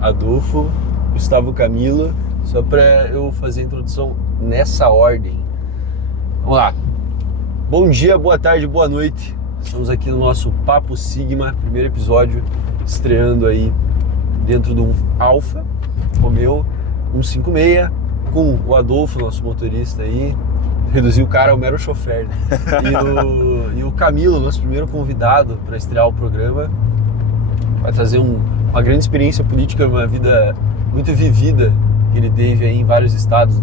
Adolfo, Gustavo Camilo, só para eu fazer a introdução nessa ordem. Vamos lá. Bom dia, boa tarde, boa noite. Estamos aqui no nosso Papo Sigma, primeiro episódio, estreando aí dentro de um Alfa Romeo 156, com o Adolfo, nosso motorista aí. Reduziu o cara ao mero chofer, né? E o Camilo, nosso primeiro convidado para estrear o programa, vai trazer uma grande experiência política, uma vida muito vivida que ele teve aí em vários estados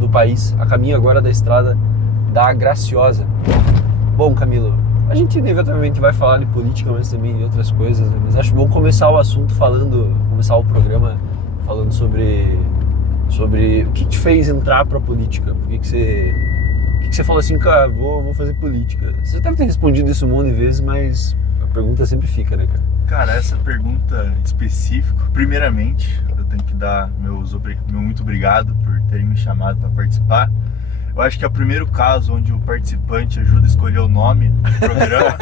do país, a caminho agora da estrada da Graciosa. Bom, Camilo, a gente inevitavelmente vai falar de política, mas também de outras coisas, né? Mas acho bom começar o assunto começar o programa falando sobre o que te fez entrar pra política. Por que você falou assim, cara, vou fazer política? Você deve ter respondido isso um monte de vezes, mas a pergunta sempre fica, né, cara? Cara, essa pergunta específica, primeiramente, eu tenho que dar meu muito obrigado por terem me chamado para participar. Eu acho que é o primeiro caso onde o participante ajuda a escolher o nome do programa.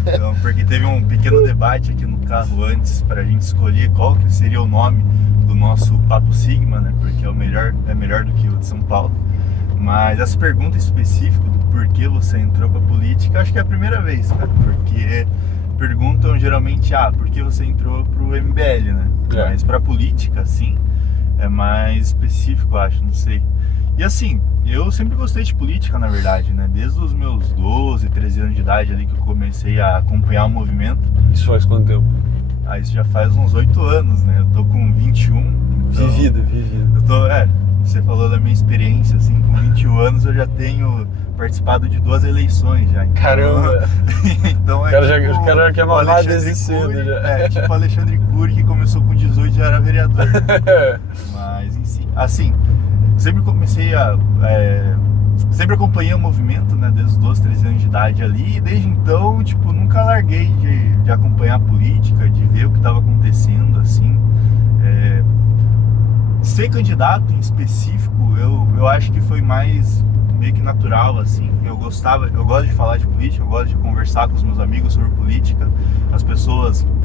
Então, porque teve um pequeno debate aqui no carro antes para a gente escolher qual que seria o nome do nosso Papo Sigma, né? Porque é melhor do que o de São Paulo. Mas essa pergunta específica do porquê você entrou para política, acho que é a primeira vez, cara. Porque perguntam geralmente, por que você entrou pro MBL, né? É. Mas pra política, sim, é mais específico, eu acho, não sei. E assim, eu sempre gostei de política, na verdade, né? Desde os meus 12, 13 anos de idade ali que eu comecei a acompanhar o movimento. Isso faz quanto tempo? Isso já faz uns 8 anos, né? Eu tô com 21. Então, Vivido. você falou da minha experiência, assim, com 21 anos eu já tenho participado de 2 eleições já. Então, Caramba! Então O cara já quer mamar desde cedo já. É, tipo o Alexandre Cury, que começou com 18 e já era vereador. Mas, assim, sempre sempre acompanhei o movimento, né, desde os 12, 13 anos de idade ali, e desde então, tipo, nunca larguei de acompanhar a política, de ver o que estava acontecendo, assim. Ser candidato em específico, eu acho que foi mais meio que natural, assim. Eu gosto de falar de política, eu gosto de conversar com os meus amigos sobre política.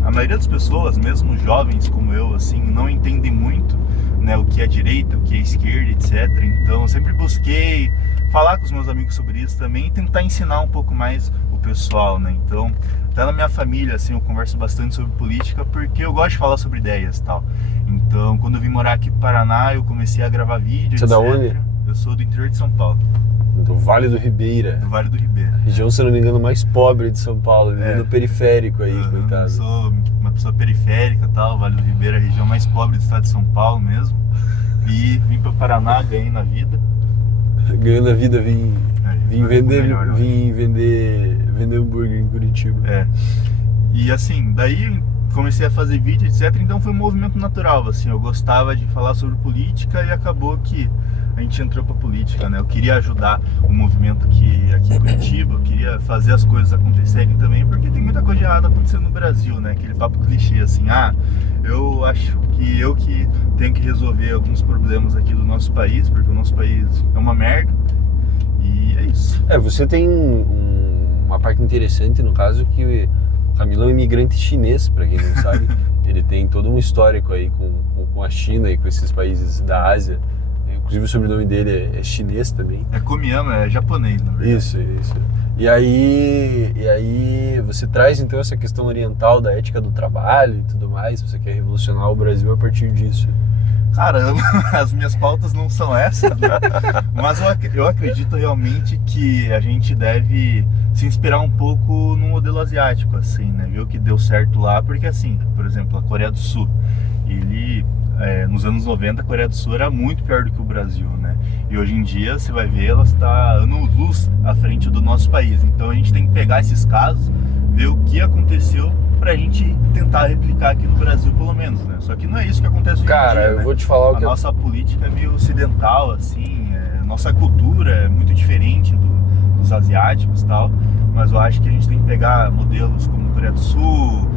A maioria das pessoas, mesmo jovens como eu, assim, não entendem muito, né, o que é direita, o que é esquerda, etc. Então, eu sempre busquei falar com os meus amigos sobre isso também e tentar ensinar um pouco mais o pessoal, né? Então, até na minha família, assim, eu converso bastante sobre política porque eu gosto de falar sobre ideias e tal. Então, quando eu vim morar aqui pro Paraná, eu comecei a gravar vídeo, Você é da onde? Eu sou do interior de São Paulo. Do Vale do Ribeira. Do Vale do Ribeira. Região, se eu não me engano, mais pobre de São Paulo, no periférico aí, coitado. Eu sou uma pessoa periférica e tal, Vale do Ribeira, a região mais pobre do estado de São Paulo mesmo. E vim para o Paraná, ganhei na vida. Ganhando a vida, vim vender vender hambúrguer em Curitiba. E assim, daí comecei a fazer vídeo, etc. Então foi um movimento natural, assim. Eu gostava de falar sobre política e acabou que a gente entrou pra política, né? Eu queria ajudar o movimento aqui em Curitiba, eu queria fazer as coisas acontecerem também, porque tem muita coisa errada acontecendo no Brasil, né? Aquele papo clichê, assim, eu acho que eu que tenho que resolver alguns problemas aqui do nosso país, porque o nosso país é uma merda, e é isso. Você tem uma parte interessante, no caso, que o Camilo é um imigrante chinês, pra quem não sabe. Ele tem todo um histórico aí com a China e com esses países da Ásia. Inclusive o sobrenome dele é chinês também. É Komiyama, é japonês, na verdade. Isso. E aí você traz então essa questão oriental da ética do trabalho e tudo mais, você quer revolucionar o Brasil a partir disso. Caramba, as minhas pautas não são essas, né? Mas eu acredito realmente que a gente deve se inspirar um pouco no modelo asiático, assim, né? Ver o que deu certo lá, porque assim, por exemplo, a Coreia do Sul, nos anos 90 a Coreia do Sul era muito pior do que o Brasil, né? E hoje em dia, você vai ver, ela está anos-luz à frente do nosso país. Então a gente tem que pegar esses casos, ver o que aconteceu pra gente tentar replicar aqui no Brasil, pelo menos, né? Só que não é isso que acontece hoje em dia, Cara, eu né? vou te falar o que... Nossa política é meio ocidental, assim, nossa cultura é muito diferente dos asiáticos e tal, mas eu acho que a gente tem que pegar modelos como Coreia do Sul,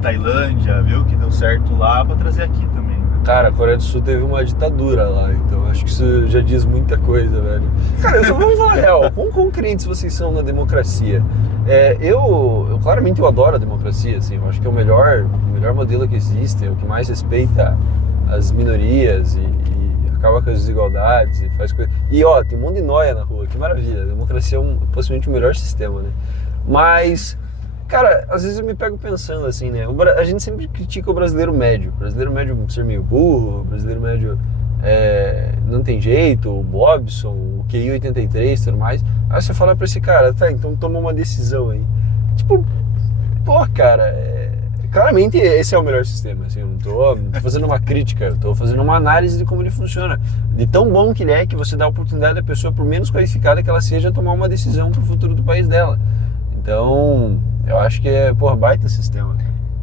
Tailândia, ver o que deu certo lá pra trazer aqui também, né? Cara, a Coreia do Sul teve uma ditadura lá, então acho que isso já diz muita coisa, velho. Cara, vamos falar real, quão crentes vocês são na democracia? Eu claramente eu adoro a democracia, assim, eu acho que é o melhor melhor modelo que existe, é o que mais respeita as minorias e acaba com as desigualdades e faz coisa. E ó, tem um monte de nóia na rua, que maravilha. A democracia é possivelmente o melhor sistema, né? Mas, cara, às vezes eu me pego pensando assim, né? A gente sempre critica o brasileiro médio. O brasileiro médio ser meio burro, o brasileiro médio não tem jeito, o Bobson, o QI 83 e tudo mais. Aí você fala pra esse cara, tá, então toma uma decisão aí. Tipo, pô, cara, claramente esse é o melhor sistema, assim, eu não tô fazendo uma crítica, eu tô fazendo uma análise de como ele funciona, de tão bom que ele é, que você dá a oportunidade da pessoa, por menos qualificada que ela seja, tomar uma decisão pro futuro do país dela. Então, eu acho que baita sistema.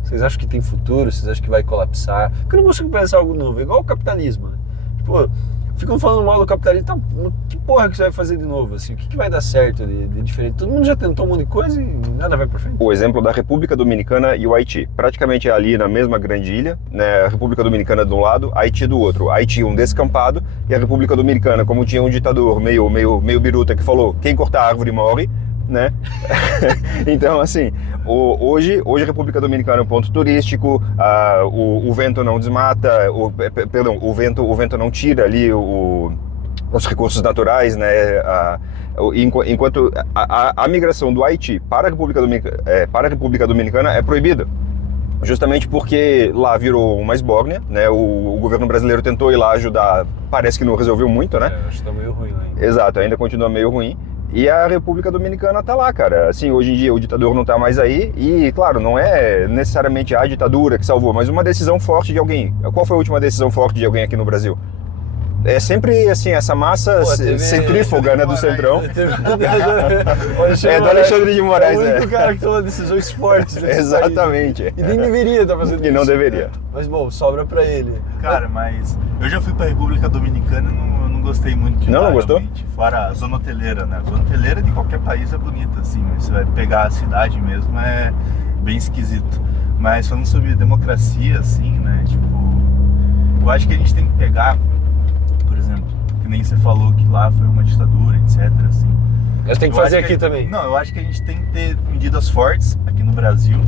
Vocês acham que tem futuro? Vocês acham que vai colapsar? Porque eu não consigo pensar algo novo, igual o capitalismo. Tipo, ficam falando mal do capitalismo, tá, que porra que você vai fazer de novo, assim? O que vai dar certo de diferente? Todo mundo já tentou um monte de coisa e nada vai pra frente. O exemplo da República Dominicana e o Haiti, praticamente ali na mesma grande ilha, né? A República Dominicana de um lado, Haiti do outro. Haiti um descampado e a República Dominicana, como tinha um ditador meio biruta que falou, quem cortar a árvore morre, né? Então, assim, hoje a República Dominicana é um ponto turístico, o vento não desmata, o vento não tira ali os recursos naturais, né? Enquanto a migração do Haiti para a República Dominicana é proibida. Justamente porque lá virou uma esbórnia, né? O governo brasileiro tentou ir lá ajudar, parece que não resolveu muito, né? Acho que tá meio ruim lá ainda. Exato, ainda continua meio ruim. E a República Dominicana tá lá, cara. Assim, hoje em dia o ditador não tá mais aí e, claro, não é necessariamente a ditadura que salvou, mas uma decisão forte de alguém. Qual foi a última decisão forte de alguém aqui no Brasil? É sempre, assim, essa massa centrífuga, né, do Centrão. Do Alexandre de Moraes, é o único cara que toma decisões fortes. Exatamente. País. E nem deveria estar fazendo isso. E não deveria. Mas, bom, sobra pra ele. Cara, mas eu já fui pra República Dominicana e não gostei muito de lá. Não gostou? Realmente. Fora a zona hoteleira, né? A zona hoteleira de qualquer país é bonita, assim, mas você vai pegar a cidade mesmo, é bem esquisito. Mas falando sobre democracia, assim, né? Tipo, eu acho que a gente tem que pegar, por exemplo, que nem você falou que lá foi uma ditadura, etc, assim. Mas tem que fazer aqui também. Não, eu acho que a gente tem que ter medidas fortes aqui no Brasil,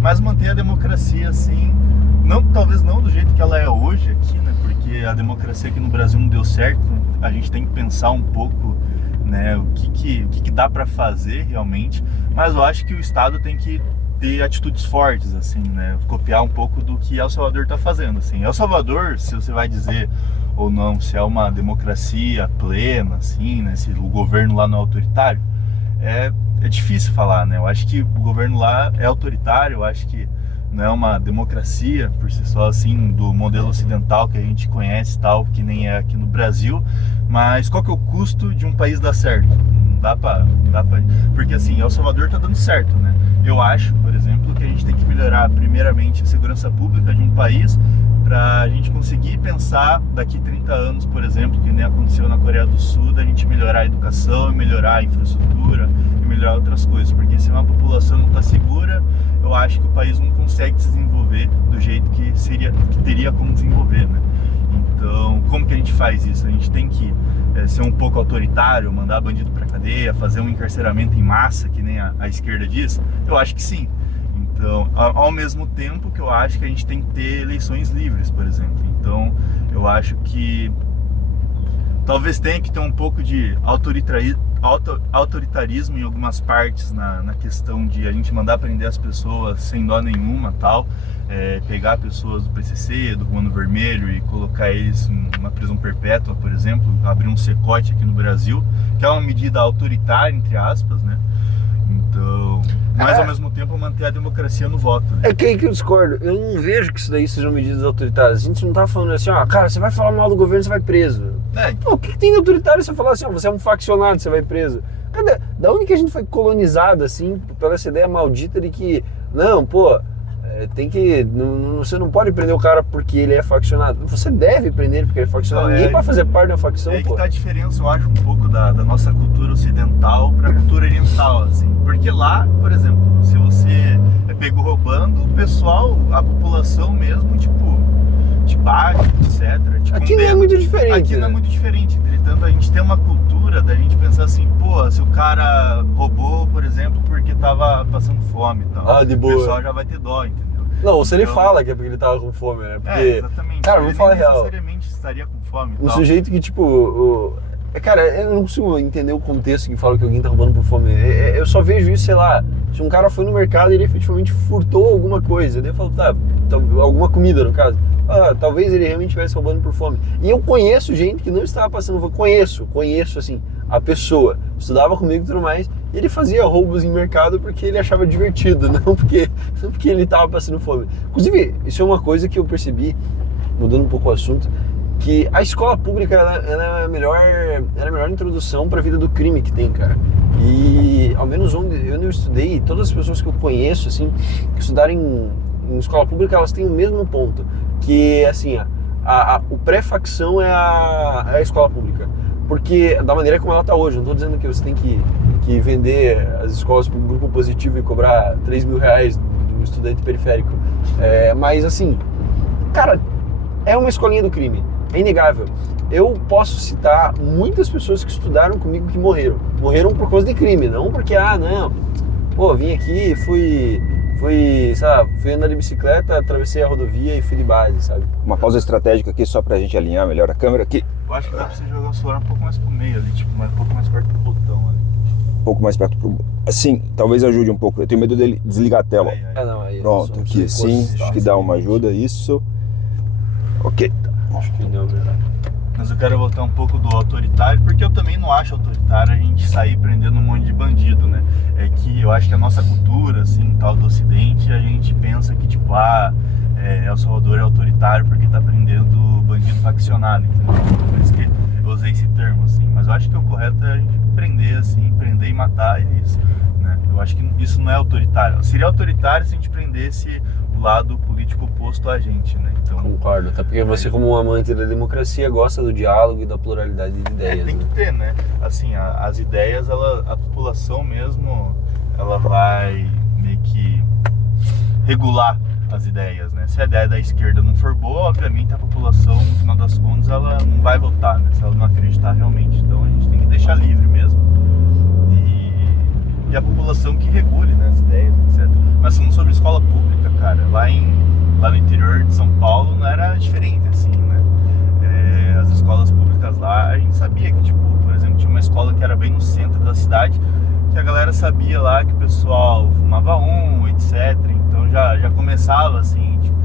mas manter a democracia, assim, talvez não do jeito que ela é hoje aqui, né? Porque a democracia aqui no Brasil não deu certo. A gente tem que pensar um pouco, né? O que dá para fazer realmente. Mas eu acho que o Estado tem que ter atitudes fortes, assim, né? Copiar um pouco do que El Salvador está fazendo, assim. El Salvador, se você vai dizer ou não, se é uma democracia plena, assim, né? Se o governo lá não é autoritário, é difícil falar, né? Eu acho que o governo lá é autoritário, eu acho que não é uma democracia por si só, assim, do modelo ocidental que a gente conhece, tal, que nem é aqui no Brasil. Mas qual que é o custo de um país dar certo? Não dá pra... Porque, assim, El Salvador tá dando certo, né? Eu acho, por exemplo, que a gente tem que melhorar primeiramente a segurança pública de um país para a gente conseguir pensar daqui 30 anos, por exemplo, que nem aconteceu na Coreia do Sul, da gente melhorar a educação, melhorar a infraestrutura e melhorar outras coisas. Porque se uma população não está segura, eu acho que o país não consegue se desenvolver do jeito que teria como desenvolver, né? Então, como que a gente faz isso? A gente tem que ser um pouco autoritário, mandar bandido para cadeia, fazer um encarceramento em massa, que nem a esquerda diz? Eu acho que sim. Então, ao mesmo tempo que eu acho que a gente tem que ter eleições livres, por exemplo. Então, eu acho que talvez tenha que ter um pouco de autoritarismo em algumas partes na questão de a gente mandar prender as pessoas sem dó nenhuma, tal. Pegar pessoas do PCC, do Comando Vermelho e colocar eles numa prisão perpétua, por exemplo, abrir um secote aqui no Brasil, que é uma medida autoritária, entre aspas, né? Então, mas ao mesmo tempo manter a democracia no voto, né? É que aí que eu discordo. Eu não vejo que isso daí sejam medidas autoritárias. A gente não tá falando assim, cara, você vai falar mal do governo, você vai preso. Pô, o que tem de autoritário você falar assim, você é um faccionado, você vai preso? Cara, da onde que a gente foi colonizado, assim, pela essa ideia maldita de que, não, pô, tem que, você não pode prender o cara porque ele é faccionado. Você deve prender ele porque ele é faccionado. Ninguém pode fazer parte de uma facção, pô. É que tá a diferença, eu acho, um pouco da nossa cultura ocidental pra cultura oriental, assim. Porque lá, por exemplo, se você pegou roubando, o pessoal, a população mesmo, tipo, te bate, etc. Aqui não é muito diferente. Aqui não é muito diferente. Entretanto, a gente tem uma cultura da gente pensar assim, pô, se o cara roubou, por exemplo, porque tava passando fome e tal, de boa. O pessoal já vai ter dó, entendeu? Não, ou se ele Então- fala que é porque ele tava com fome, né? Porque, exatamente. cara, Ele vamos falar nem real. necessariamente estaria com fome e Um tal. sujeito que, tipo... Cara, eu não consigo entender o contexto que fala que alguém tá roubando por fome. Eu só vejo isso, sei lá, se um cara foi no mercado e ele efetivamente furtou alguma coisa. Daí eu falo, tá, alguma comida no caso. Talvez ele realmente estivesse roubando por fome. E eu conheço gente que não estava passando fome. Conheço, assim, a pessoa. Estudava comigo e tudo mais. E ele fazia roubos em mercado porque ele achava divertido, não porque ele estava passando fome. Inclusive, isso é uma coisa que eu percebi, mudando um pouco o assunto, que a escola pública ela é a melhor introdução para a vida do crime que tem, cara. E ao menos onde eu estudei, todas as pessoas que eu conheço, assim, que estudaram em escola pública, elas têm o mesmo ponto, que assim, o pré-facção é a escola pública. Porque da maneira como ela está hoje, não estou dizendo que você tem que vender as escolas para um grupo positivo e cobrar R$3.000 do estudante periférico. Mas assim, cara, é uma escolinha do crime. É inegável. Eu posso citar muitas pessoas que estudaram comigo que morreram. Morreram por causa de crime, não porque, vim aqui, fui andar de bicicleta, atravessei a rodovia e fui de base, sabe? Uma pausa estratégica aqui só pra gente alinhar melhor a câmera aqui. Eu acho que dá pra você jogar o celular um pouco mais pro meio ali, tipo, um pouco mais perto do botão ali. Um pouco mais perto pro... Assim, talvez ajude um pouco. Eu tenho medo dele desligar a tela. Aí. Pronto, aqui assim, acho que dá uma ajuda, isso. Ok. Acho que deu verdade. Mas eu quero voltar um pouco do autoritário, porque eu também não acho autoritário a gente sair prendendo um monte de bandido, né? É que eu acho que a nossa cultura, assim, tal do Ocidente, a gente pensa que, tipo, El Salvador é autoritário porque tá prendendo bandido faccionado, entendeu? Por isso que eu usei esse termo, assim. Mas eu acho que o correto é a gente prender, assim, prender e matar, é isso, né? Eu acho que isso não é autoritário. Seria autoritário se a gente prendesse o lado político oposto a gente, né? Então, concordo, até porque você, como um amante da democracia, gosta do diálogo e da pluralidade de ideias. tem que ter, né? Assim, as ideias, a população mesmo, ela vai meio que regular as ideias, né? Se a ideia da esquerda não for boa, obviamente a população, no final das contas, ela não vai votar, né? Se ela não acreditar realmente. Então a gente tem que deixar livre mesmo. E a população que regule, né, as ideias, etc. Mas falando sobre escola pública, cara, lá no interior de São Paulo não era diferente, assim, né? As escolas públicas lá, a gente sabia que, tipo, por exemplo, tinha uma escola que era bem no centro da cidade, que a galera sabia lá que o pessoal fumava etc. Então já começava, assim, tipo,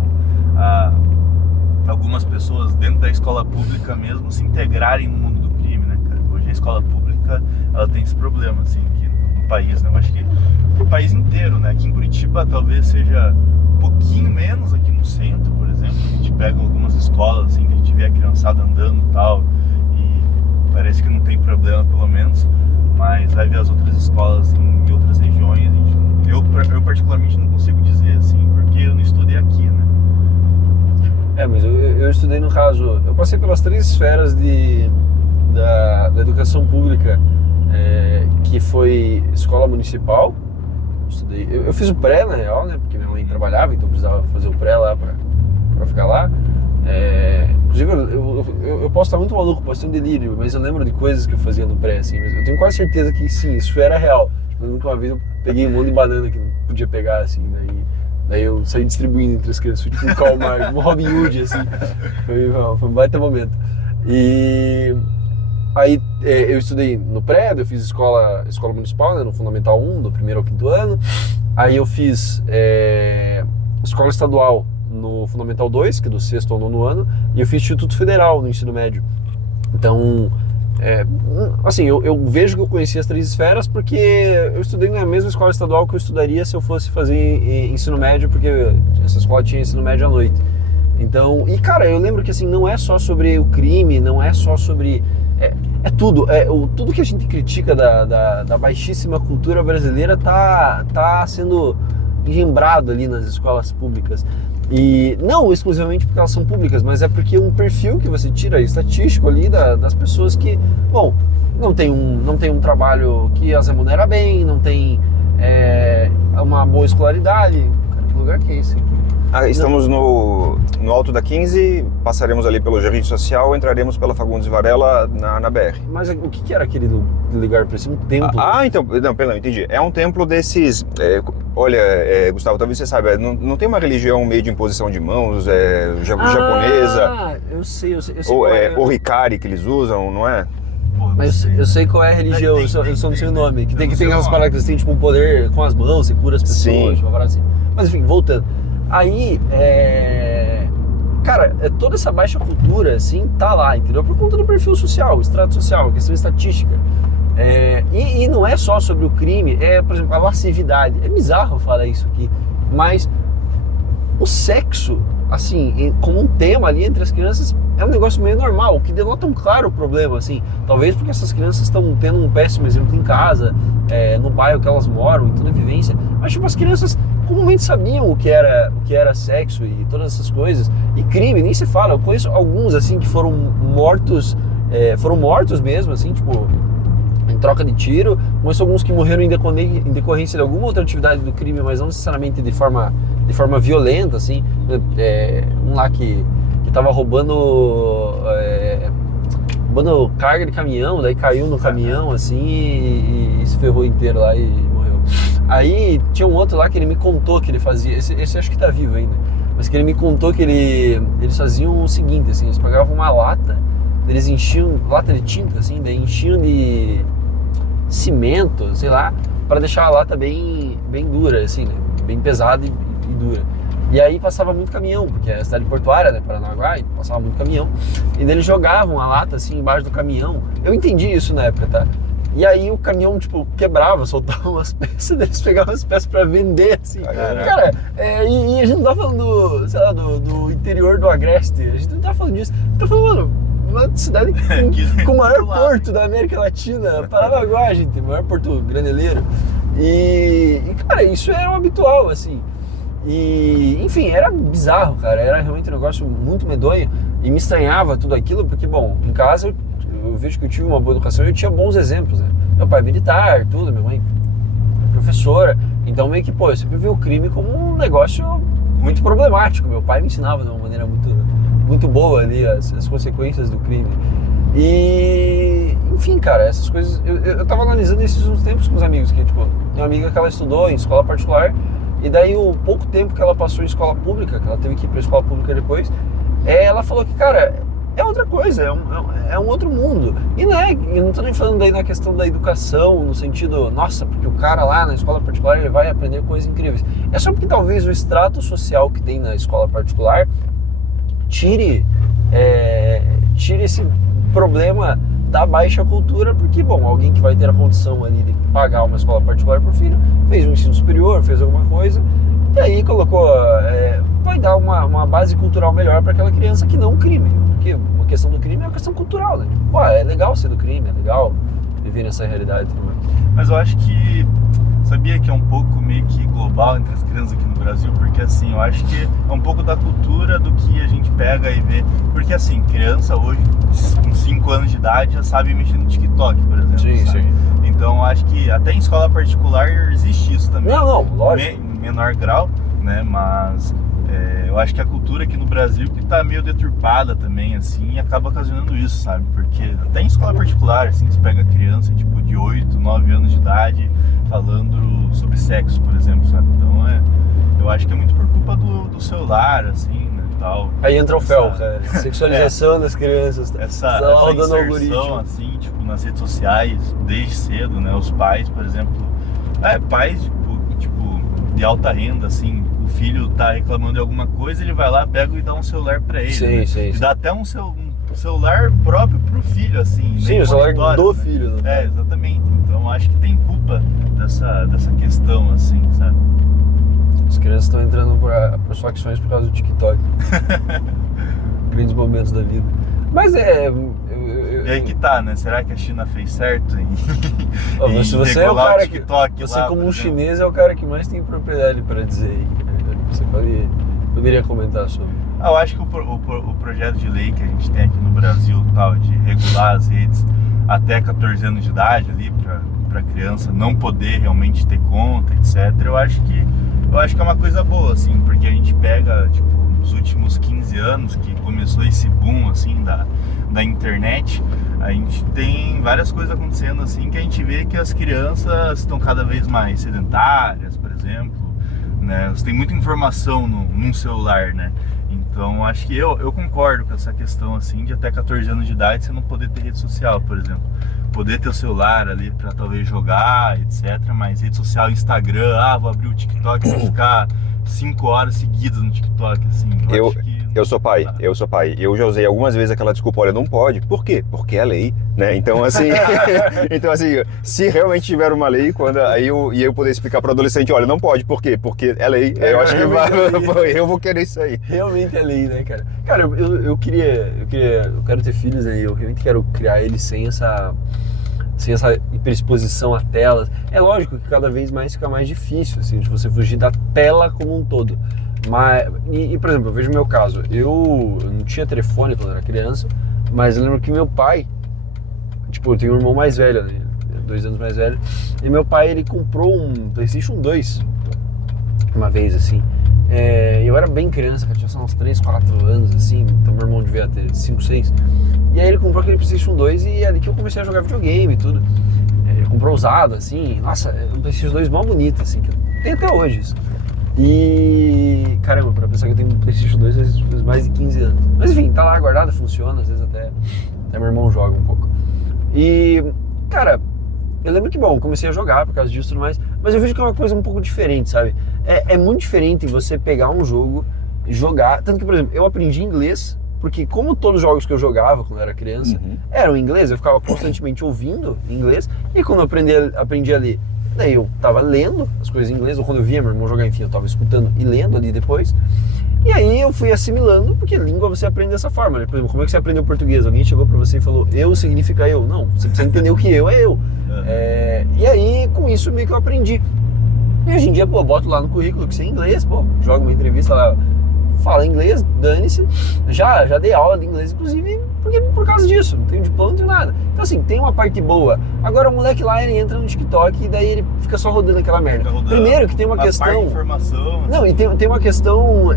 algumas pessoas dentro da escola pública mesmo se integrarem no mundo do crime, né, cara? Hoje a escola pública, ela tem esse problema, assim, aqui no país, né? Eu acho que o país inteiro, né? Aqui em Curitiba talvez seja um pouquinho menos, aqui no centro, por exemplo. A gente pega algumas escolas, assim, que a gente vê a criançada andando e tal, e parece que não tem problema, pelo menos. Mas vai ver as outras escolas em outras regiões, eu particularmente não consigo dizer, assim, porque eu não estudei aqui, né? Mas eu estudei, no caso, eu passei pelas 3 esferas da educação pública, que foi escola municipal. Eu fiz o pré, na real, né, porque minha mãe trabalhava, então eu precisava fazer o pré lá pra ficar lá. Inclusive, eu posso estar muito maluco, posso ter um delírio, mas eu lembro de coisas que eu fazia no pré, assim, mas eu tenho quase certeza que sim, isso era real. Eu lembro que uma vez eu peguei um monte de banana que não podia pegar, assim, daí eu saí distribuindo entre as crianças, fui tipo um Karl Marx, um Robin Hood, assim, foi um baita momento. E aí eu estudei no pré, eu fiz escola municipal, né, no Fundamental 1, do 1º ao 5º ano, aí eu fiz escola estadual no Fundamental 2, que é do 6º ao 9º ano, e eu fiz Instituto Federal no ensino médio. Então, assim, eu vejo que eu conheci as 3 esferas porque eu estudei na mesma escola estadual que eu estudaria se eu fosse fazer ensino médio, porque essa escola tinha ensino médio à noite. Então, e cara, eu lembro que assim, não é só sobre o crime, não é só sobre... tudo, tudo que a gente critica da baixíssima cultura brasileira tá sendo engembrado ali nas escolas públicas. E não exclusivamente porque elas são públicas, mas é porque um perfil que você tira estatístico ali das pessoas que, bom, não tem um trabalho que as remunera bem, não tem uma boa escolaridade. Cara, que lugar que é esse aqui? Estamos no alto da 15, passaremos ali pelo Jardim Social, entraremos pela Fagundes Varela na BR. Mas o que era aquele lugar? Parecia um templo. Então, não, perdão, entendi. É um templo desses... Olha, Gustavo, talvez você saiba, não tem uma religião meio de imposição de mãos, japonesa, eu sei ou qual é. Orikari que eles usam, não é? Porra, Mas eu sei qual é a religião, eu só não sei o nome. Que tem aquelas paradas que tem tipo um poder com as mãos, você cura as pessoas, Sim. tipo, uma parada assim. Mas enfim, voltando. Aí, cara, toda essa baixa cultura, assim, tá lá, entendeu? Por conta do perfil social, extrato social, questão estatística. E não é só sobre o crime, por exemplo, a lascividade. É bizarro falar isso aqui, mas o sexo, assim, como um tema ali entre as crianças, é um negócio meio normal, o que denota um claro problema, assim. Talvez porque essas crianças estão tendo um péssimo exemplo em casa, no bairro que elas moram, em toda a vivência. Mas, tipo, as crianças comumente sabiam o que era sexo e todas essas coisas. E crime, nem se fala. Eu conheço alguns, assim, que foram mortos mesmo, assim, tipo, em troca de tiro. Conheço alguns que morreram em decorrência de alguma outra atividade do crime, mas não necessariamente de forma violenta, assim. Um lá que tava roubando carga de caminhão, daí caiu no caminhão, assim, e se ferrou inteiro lá e morreu. Aí tinha um outro lá que ele me contou que ele fazia, esse acho que tá vivo ainda, mas que ele me contou que eles faziam o seguinte, assim, eles pegavam uma lata, eles enchiam, lata de tinta, assim, daí enchiam de cimento, sei lá, para deixar a lata bem dura, assim, né, bem pesada e dura. E aí passava muito caminhão, porque é a cidade portuária, né, Paranaguá, e passava muito caminhão. E daí eles jogavam a lata, assim, embaixo do caminhão. Eu entendi isso na época, tá? E aí o caminhão, tipo, quebrava, soltava umas peças, eles pegavam as peças pra vender, assim. Cara, e a gente não tá falando, sei lá, do interior do Agreste, a gente não tá falando disso. Tá falando, mano, uma cidade com o maior porto da América Latina, Paranaguá, gente, o maior porto graneleiro. E, cara, isso era o habitual, assim. E, enfim, era bizarro, cara, era realmente um negócio muito medonho e me estranhava tudo aquilo, porque, bom, em casa eu vejo que eu tive uma boa educação e eu tinha bons exemplos, né? Meu pai é militar, tudo, minha mãe é professora, então meio que, pô, eu sempre vi o crime como um negócio muito problemático. Meu pai me ensinava de uma maneira muito boa ali as consequências do crime. E, enfim, cara, essas coisas, eu tava analisando esses uns tempos com os amigos, que, tipo, tem uma amiga que ela estudou em escola particular. E daí o pouco tempo que ela passou em escola pública, que ela teve que ir pra escola pública depois, ela falou que, cara, é outra coisa, é um outro mundo. E eu não tô nem falando daí na questão da educação, no sentido, nossa, porque o cara lá na escola particular ele vai aprender coisas incríveis. É só porque talvez o extrato social que tem na escola particular tire esse problema da baixa cultura, porque, bom, alguém que vai ter a condição ali de pagar uma escola particular pro filho, fez um ensino superior, fez alguma coisa, e aí colocou, vai dar uma base cultural melhor para aquela criança que não o crime, porque uma questão do crime é uma questão cultural, né? Pô, é legal ser do crime, é legal viver nessa realidade. Mas eu acho que, sabia que é um pouco meio que global entre as crianças aqui no Brasil, porque assim, eu acho que é um pouco da cultura do que a gente pega e vê, porque assim, criança hoje, com 5 anos de idade, já sabe mexer no TikTok, por exemplo. Sim, sabe? sim. Então eu acho que até em escola particular existe isso também. Não, lógico. Em menor grau, né, mas eu acho que a cultura aqui no Brasil que tá meio deturpada também, assim, e acaba ocasionando isso, sabe? Porque até em escola particular, assim, você pega criança, tipo, de 8, 9 anos de idade, falando sobre sexo, por exemplo, sabe? Então, eu acho que é muito por culpa do celular, assim, né, tal. Aí entra o fel, cara, sexualização das crianças, essa inserção, assim, tipo, nas redes sociais, desde cedo, né? Os pais, por exemplo, pais, tipo, de alta renda, assim, o filho tá reclamando de alguma coisa, ele vai lá, pega e dá um celular pra ele. Sim, né? sim, E sim. dá até um celular próprio pro filho, assim. Sim, o celular do né? filho. Né? Exatamente. Então acho que tem culpa dessa questão, assim, sabe? As crianças estão entrando por facções por causa do TikTok. Grandes momentos da vida. Mas E aí que tá, né? Será que a China fez certo em se você é o cara que... TikTok Você lá, como um chinês é o cara que mais tem propriedade para dizer aí. Você poderia comentar sobre. Eu acho que o projeto de lei que a gente tem aqui no Brasil, tal, de regular as redes até 14 anos de idade ali, para criança não poder realmente ter conta, etc. Eu acho que é uma coisa boa, assim, porque a gente pega, tipo, nos últimos 15 anos que começou esse boom, assim, da internet, a gente tem várias coisas acontecendo assim que a gente vê que as crianças estão cada vez mais sedentárias, por exemplo, né? Você tem muita informação num celular, né? Então acho que eu concordo com essa questão assim de até 14 anos de idade você não poder ter rede social, por exemplo. Poder ter o celular ali para talvez jogar, etc. Mas rede social, Instagram, vou abrir o TikTok e vou ficar 5 horas seguidas no TikTok, assim. Eu sou pai. Eu já usei algumas vezes aquela desculpa, olha, não pode. Por quê? Porque é lei, né? Então assim, se realmente tiver uma lei, aí eu poder explicar para o adolescente, olha, não pode. Por quê? Porque é lei. Eu acho que eu vou querer isso aí. Realmente é lei, né, cara? Cara, eu quero ter filhos, né? Eu realmente quero criar eles sem essa hiperexposição a telas. É lógico que cada vez mais fica mais difícil, assim, de você fugir da tela como um todo. Mas, por exemplo, eu vejo o meu caso. Eu não tinha telefone quando era criança, mas eu lembro que meu pai, tipo, eu tenho um irmão mais velho, né, 2 anos mais velho, e meu pai, ele comprou um PlayStation 2 uma vez, assim. Eu era bem criança, eu tinha uns 3, 4 anos, assim, então meu irmão devia ter 5, 6. E aí ele comprou aquele PlayStation 2 e é ali que eu comecei a jogar videogame e tudo. Ele comprou usado, assim, nossa, um PlayStation 2 mó bonito, assim, que tem até hoje isso. E caramba, pra pensar que eu tenho um PlayStation 2 faz mais de 15 anos. Mas enfim, tá lá guardado, funciona, às vezes até meu irmão joga um pouco. E, cara, eu lembro que, bom, comecei a jogar por causa disso e tudo mais, mas eu vejo que é uma coisa um pouco diferente, sabe? É muito diferente você pegar um jogo e jogar. Tanto que, por exemplo, eu aprendi inglês, porque como todos os jogos que eu jogava quando eu era criança eram em inglês, eu ficava constantemente ouvindo inglês, e quando eu aprendi a ler, daí eu tava lendo as coisas em inglês, ou quando eu via meu irmão jogar, enfim, eu tava escutando e lendo ali depois. E aí eu fui assimilando, porque língua você aprende dessa forma, né? Por exemplo, como é que você aprendeu português? Alguém chegou pra você e falou, eu significa eu. Não, você precisa entender o que eu é eu. E aí, com isso, meio que eu aprendi. E hoje em dia, pô, eu boto lá no currículo que sei inglês, pô, jogo uma entrevista lá, fala inglês, dane-se. Já dei aula de inglês, inclusive, por causa disso, não tenho diploma, não tenho nada. Então assim, tem uma parte boa. Agora o moleque lá, ele entra no TikTok e daí ele fica só rodando aquela merda. Primeiro que tem uma questão... informação. Não, e tem uma questão,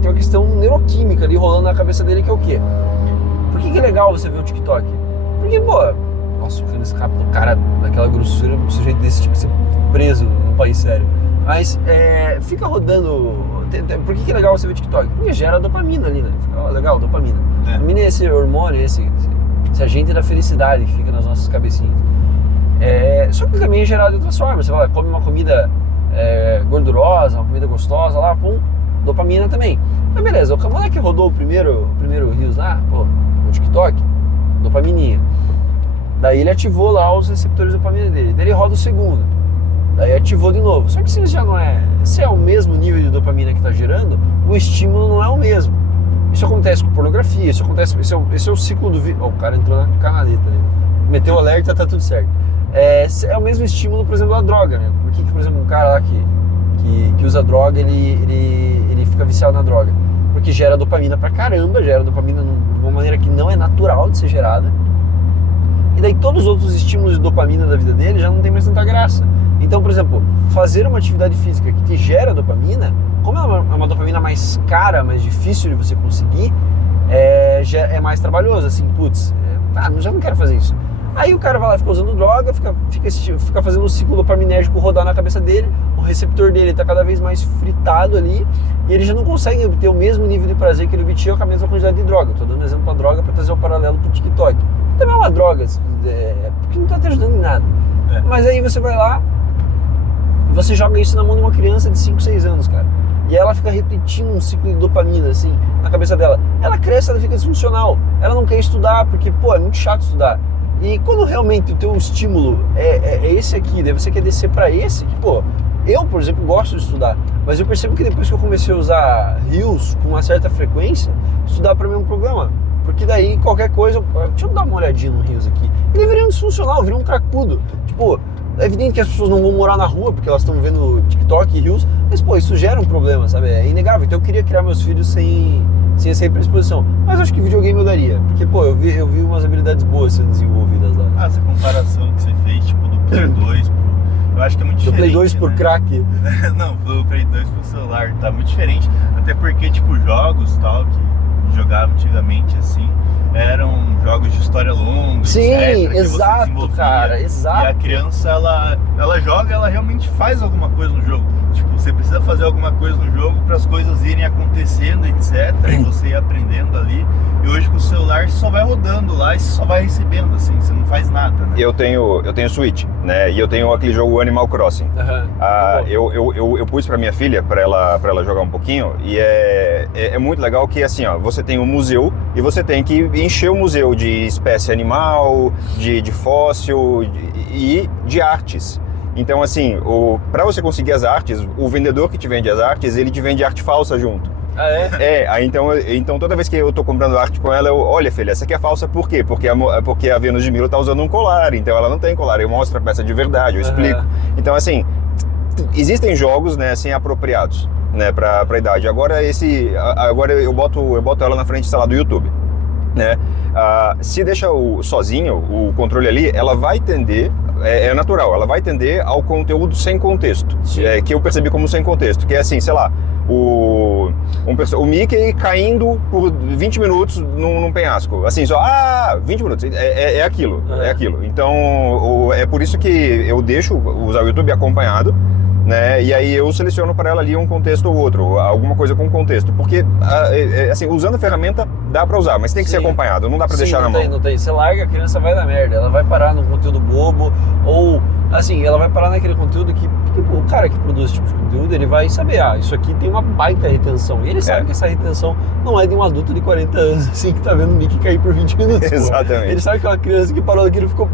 tem uma questão neuroquímica ali rolando na cabeça dele, que é o quê? Por que é legal você ver o TikTok? Porque, pô, nossa, o Feliz escapa do cara daquela grossura, um sujeito desse tipo ser preso num país sério. Mas fica rodando. Por que é legal você ver TikTok? Porque gera dopamina ali, né? Fica legal, dopamina. Dopamina é esse hormônio, esse agente da felicidade que fica nas nossas cabecinhas. Só que também é gerado de outras formas. Você vai, come uma comida gordurosa, uma comida gostosa lá, pum, dopamina também. Mas beleza, o moleque rodou o primeiro Reels lá, pô, o TikTok, dopamininha. Daí ele ativou lá os receptores de dopamina dele. Daí ele roda o segundo. Daí ativou de novo. Só que se já não se é o mesmo nível de dopamina que está gerando, o estímulo não é o mesmo. Isso acontece com pornografia, esse é o ciclo do vídeo. O cara entrou na canaleta, né? Meteu o alerta, tá tudo certo. É o mesmo estímulo, por exemplo, da droga, né? Por que, por exemplo, um cara lá que usa droga, ele fica viciado na droga? Porque gera dopamina pra caramba, gera dopamina de uma maneira que não é natural de ser gerada. E daí todos os outros estímulos de dopamina da vida dele já não tem mais tanta graça. Então, por exemplo, fazer uma atividade física que te gera dopamina, como é uma dopamina mais cara, mais difícil de você conseguir, já é mais trabalhoso, assim, putz, já não quero fazer isso. Aí o cara vai lá, fica usando droga, fica fazendo um ciclo dopaminérgico rodar na cabeça dele, o receptor dele está cada vez mais fritado ali, e ele já não consegue obter o mesmo nível de prazer que ele obtinha com a mesma quantidade de droga. Estou dando um exemplo para droga para trazer um paralelo para o TikTok. Também é uma droga, porque não está te ajudando em nada. Mas aí você vai lá, você joga isso na mão de uma criança de 5, 6 anos, cara. E ela fica repetindo um ciclo de dopamina, assim, na cabeça dela. Ela cresce, ela fica disfuncional. Ela não quer estudar, porque, pô, é muito chato estudar. E quando realmente o teu estímulo é esse aqui, daí você quer descer pra esse, que, pô, eu, por exemplo, gosto de estudar. Mas eu percebo que depois que eu comecei a usar Reels com uma certa frequência, estudar pra mim é um problema. Porque daí, qualquer coisa, deixa eu dar uma olhadinha no Reels aqui. Ele viria um disfuncional, viria um cracudo. Tipo, é evidente que as pessoas não vão morar na rua porque elas estão vendo TikTok e Reels, mas, pô, isso gera um problema, sabe? É inegável. Então eu queria criar meus filhos sem essa predisposição. Mas acho que videogame eu daria. Porque, pô, eu vi umas habilidades boas sendo desenvolvidas lá. Essa comparação que você fez, tipo, do Play 2 eu acho que é muito diferente. Do Play 2 por crack? Não, do Play 2 pro celular, tá muito diferente. Até porque, tipo, jogos tal, que jogava antigamente, assim, eram jogos de história longa, Sim, etc, que você exato, desenvolvia. cara, exato. E a criança, ela joga, ela realmente faz alguma coisa no jogo. Tipo, você precisa fazer alguma coisa no jogo para as coisas irem acontecendo, etc, e você ir aprendendo ali. E hoje com o celular você só vai rodando lá e você só vai recebendo, assim, você não faz nada, né? Eu tenho Switch, né? E eu tenho aquele jogo Animal Crossing. Eu pus pra minha filha, pra ela jogar um pouquinho, e é muito legal que, assim, ó, você tem um museu e você tem que encher o museu de espécie animal, de fóssil e de artes. Então, assim, para você conseguir as artes, o vendedor que te vende as artes, ele te vende arte falsa junto. Ah, é? Aí então toda vez que eu tô comprando arte com ela, olha, filha, essa aqui é falsa por quê? Porque a Vênus de Milo tá usando um colar, então ela não tem colar. Eu mostro a peça de verdade, eu explico. Então, assim, existem jogos, né, assim, apropriados, né, pra idade. Agora eu boto ela na frente, sei lá, do YouTube, né? Se deixa sozinho o controle ali, ela vai tender, é natural, ela vai tender ao conteúdo sem contexto, que eu percebi como sem contexto, que é assim, sei lá, o Mickey caindo por 20 minutos num penhasco, assim, só, 20 minutos, é aquilo, é aquilo. Então, é por isso que eu deixo usar o YouTube acompanhado, né? E aí eu seleciono para ela ali um contexto ou outro, alguma coisa com contexto, porque assim, usando a ferramenta dá para usar, mas tem que ser acompanhado, não dá para deixar na mão. Não tem, você larga, a criança vai dar merda, ela vai parar num conteúdo bobo, ou assim, ela vai parar naquele conteúdo que o cara que produz esse tipo de conteúdo, ele vai saber, isso aqui tem uma baita retenção, e ele sabe que essa retenção não é de um adulto de 40 anos, assim, que tá vendo o Mickey cair por 20 minutos. Exatamente. Ele sabe que é uma criança que parou daquilo, ficou,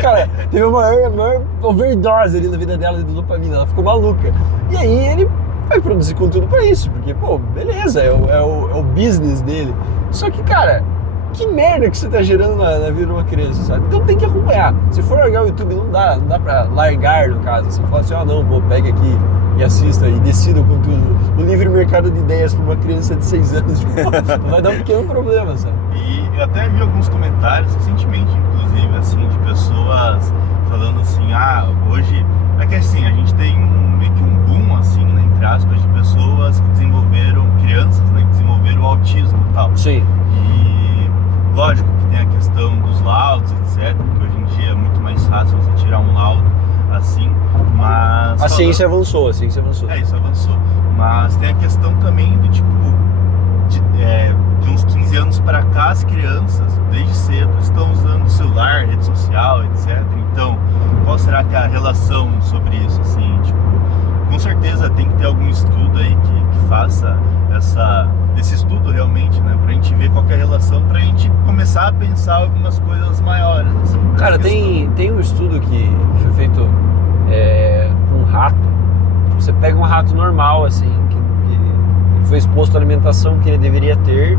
cara, teve a maior overdose ali na vida dela de dopamina, ela ficou maluca. E aí ele vai produzir conteúdo pra isso, porque, beleza, é o business dele. Só que, cara, que merda que você tá gerando na vida de uma criança, sabe? Então tem que acompanhar. Se for largar o YouTube, não dá pra largar, no caso. Você fala assim, pega aqui e assista e decida o conteúdo. O livre mercado de ideias pra uma criança de 6 anos, vai dar um pequeno problema, sabe? E eu até vi alguns comentários, recentemente, inclusive, assim, de pessoas falando assim, hoje... É que assim, a gente tem meio que um boom, assim, né, entre aspas, de pessoas que desenvolveram, crianças, né, que desenvolveram o autismo e tal. Sim. E lógico que tem a questão dos laudos, etc, que hoje em dia é muito mais fácil você tirar um laudo assim, mas... A ciência avançou. Isso avançou. Mas tem a questão também do tipo, de uns 15 anos para cá, as crianças, desde cedo, estão usando celular, rede social, etc. Então, qual será que é a relação sobre isso, assim, tipo, com certeza tem que ter algum estudo aí que faça esse estudo realmente, né, pra gente ver qual que é a relação, pra gente começar a pensar algumas coisas maiores, assim. Cara, tem um estudo que foi feito com um rato. Você pega um rato normal, assim, que foi exposto à alimentação que ele deveria ter,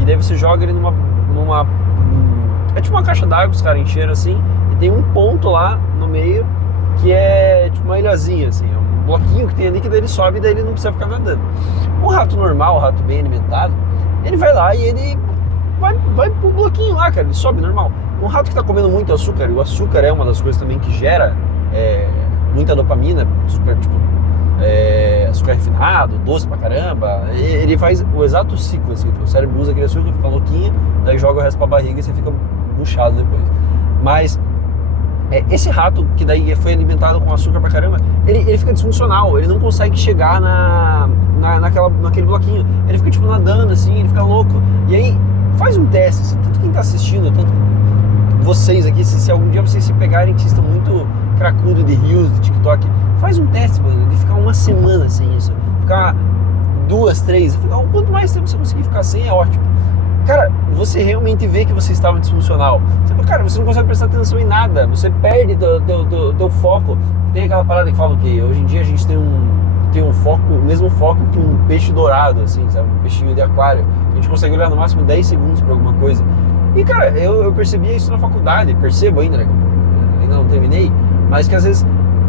e daí você joga ele numa é tipo uma caixa d'água, os caras encheram assim, e tem um ponto lá no meio que é tipo uma ilhazinha, assim, um bloquinho que tem ali, que daí ele sobe e daí ele não precisa ficar nadando. Um rato normal, um rato bem alimentado, ele vai lá e ele vai pro bloquinho lá, cara, ele sobe normal. Um rato que tá comendo muito açúcar, e o açúcar é uma das coisas também que gera muita dopamina, açúcar, tipo, açúcar refinado, doce pra caramba, ele faz o exato ciclo, assim, o cérebro usa aquele açúcar, fica louquinho, daí joga o resto pra barriga e você fica murchado depois. Mas esse rato, que daí foi alimentado com açúcar pra caramba, ele fica disfuncional, ele não consegue chegar naquele bloquinho, ele fica tipo nadando assim, ele fica louco. E aí, faz um teste, assim, tanto quem tá assistindo, tanto vocês aqui, se algum dia vocês se pegarem que vocês estão muito cracudo de Reels, de TikTok, faz um teste, mano, de ficar uma semana sem isso, ficar 2, 3, quanto mais tempo você conseguir ficar sem é ótimo. Cara, você realmente vê que você estava disfuncional. Cara, você não consegue prestar atenção em nada, você perde teu foco. Tem aquela parada que fala que hoje em dia a gente tem um foco, o mesmo foco que um peixe dourado, assim, sabe? Um peixinho de aquário. A gente consegue olhar no máximo 10 segundos para alguma coisa. E, cara, eu percebia isso na faculdade, percebo ainda, né? Ainda não terminei, mas que às vezes,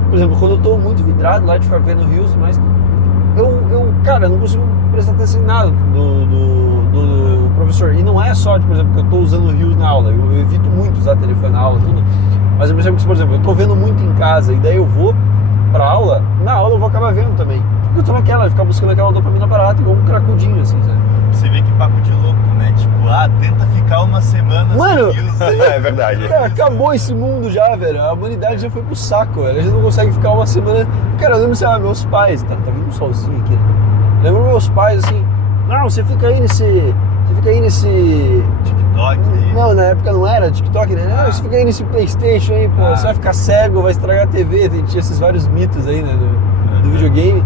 por exemplo, quando eu tô muito vidrado lá de ficar vendo Reels, mas cara, não consigo prestar atenção em nada do professor. E não é só, por exemplo, que eu tô usando o Reels na aula, eu evito muito usar telefone na aula, tudo. Mas eu percebo que, por exemplo, eu tô vendo muito em casa e daí eu vou pra aula, na aula eu vou acabar vendo também. Porque eu tô naquela, ficar buscando aquela dopamina barata, igual um cracudinho, assim, sabe? Você vê que papo de louco, lá, tenta ficar uma semana Mano, sem rios. É verdade. Cara, acabou esse mundo já, velho. A humanidade já foi pro saco, velho. A gente não consegue ficar uma semana. Cara, eu lembro, sei lá, meus pais. Tá vindo um solzinho aqui, né? Lembro meus pais assim. Não, você fica aí nesse. TikTok aí. Não, na época não era TikTok, né? Não, você fica aí nesse PlayStation aí, pô. Você vai ficar cego, vai estragar a TV. Tinha esses vários mitos aí, né? Do videogame.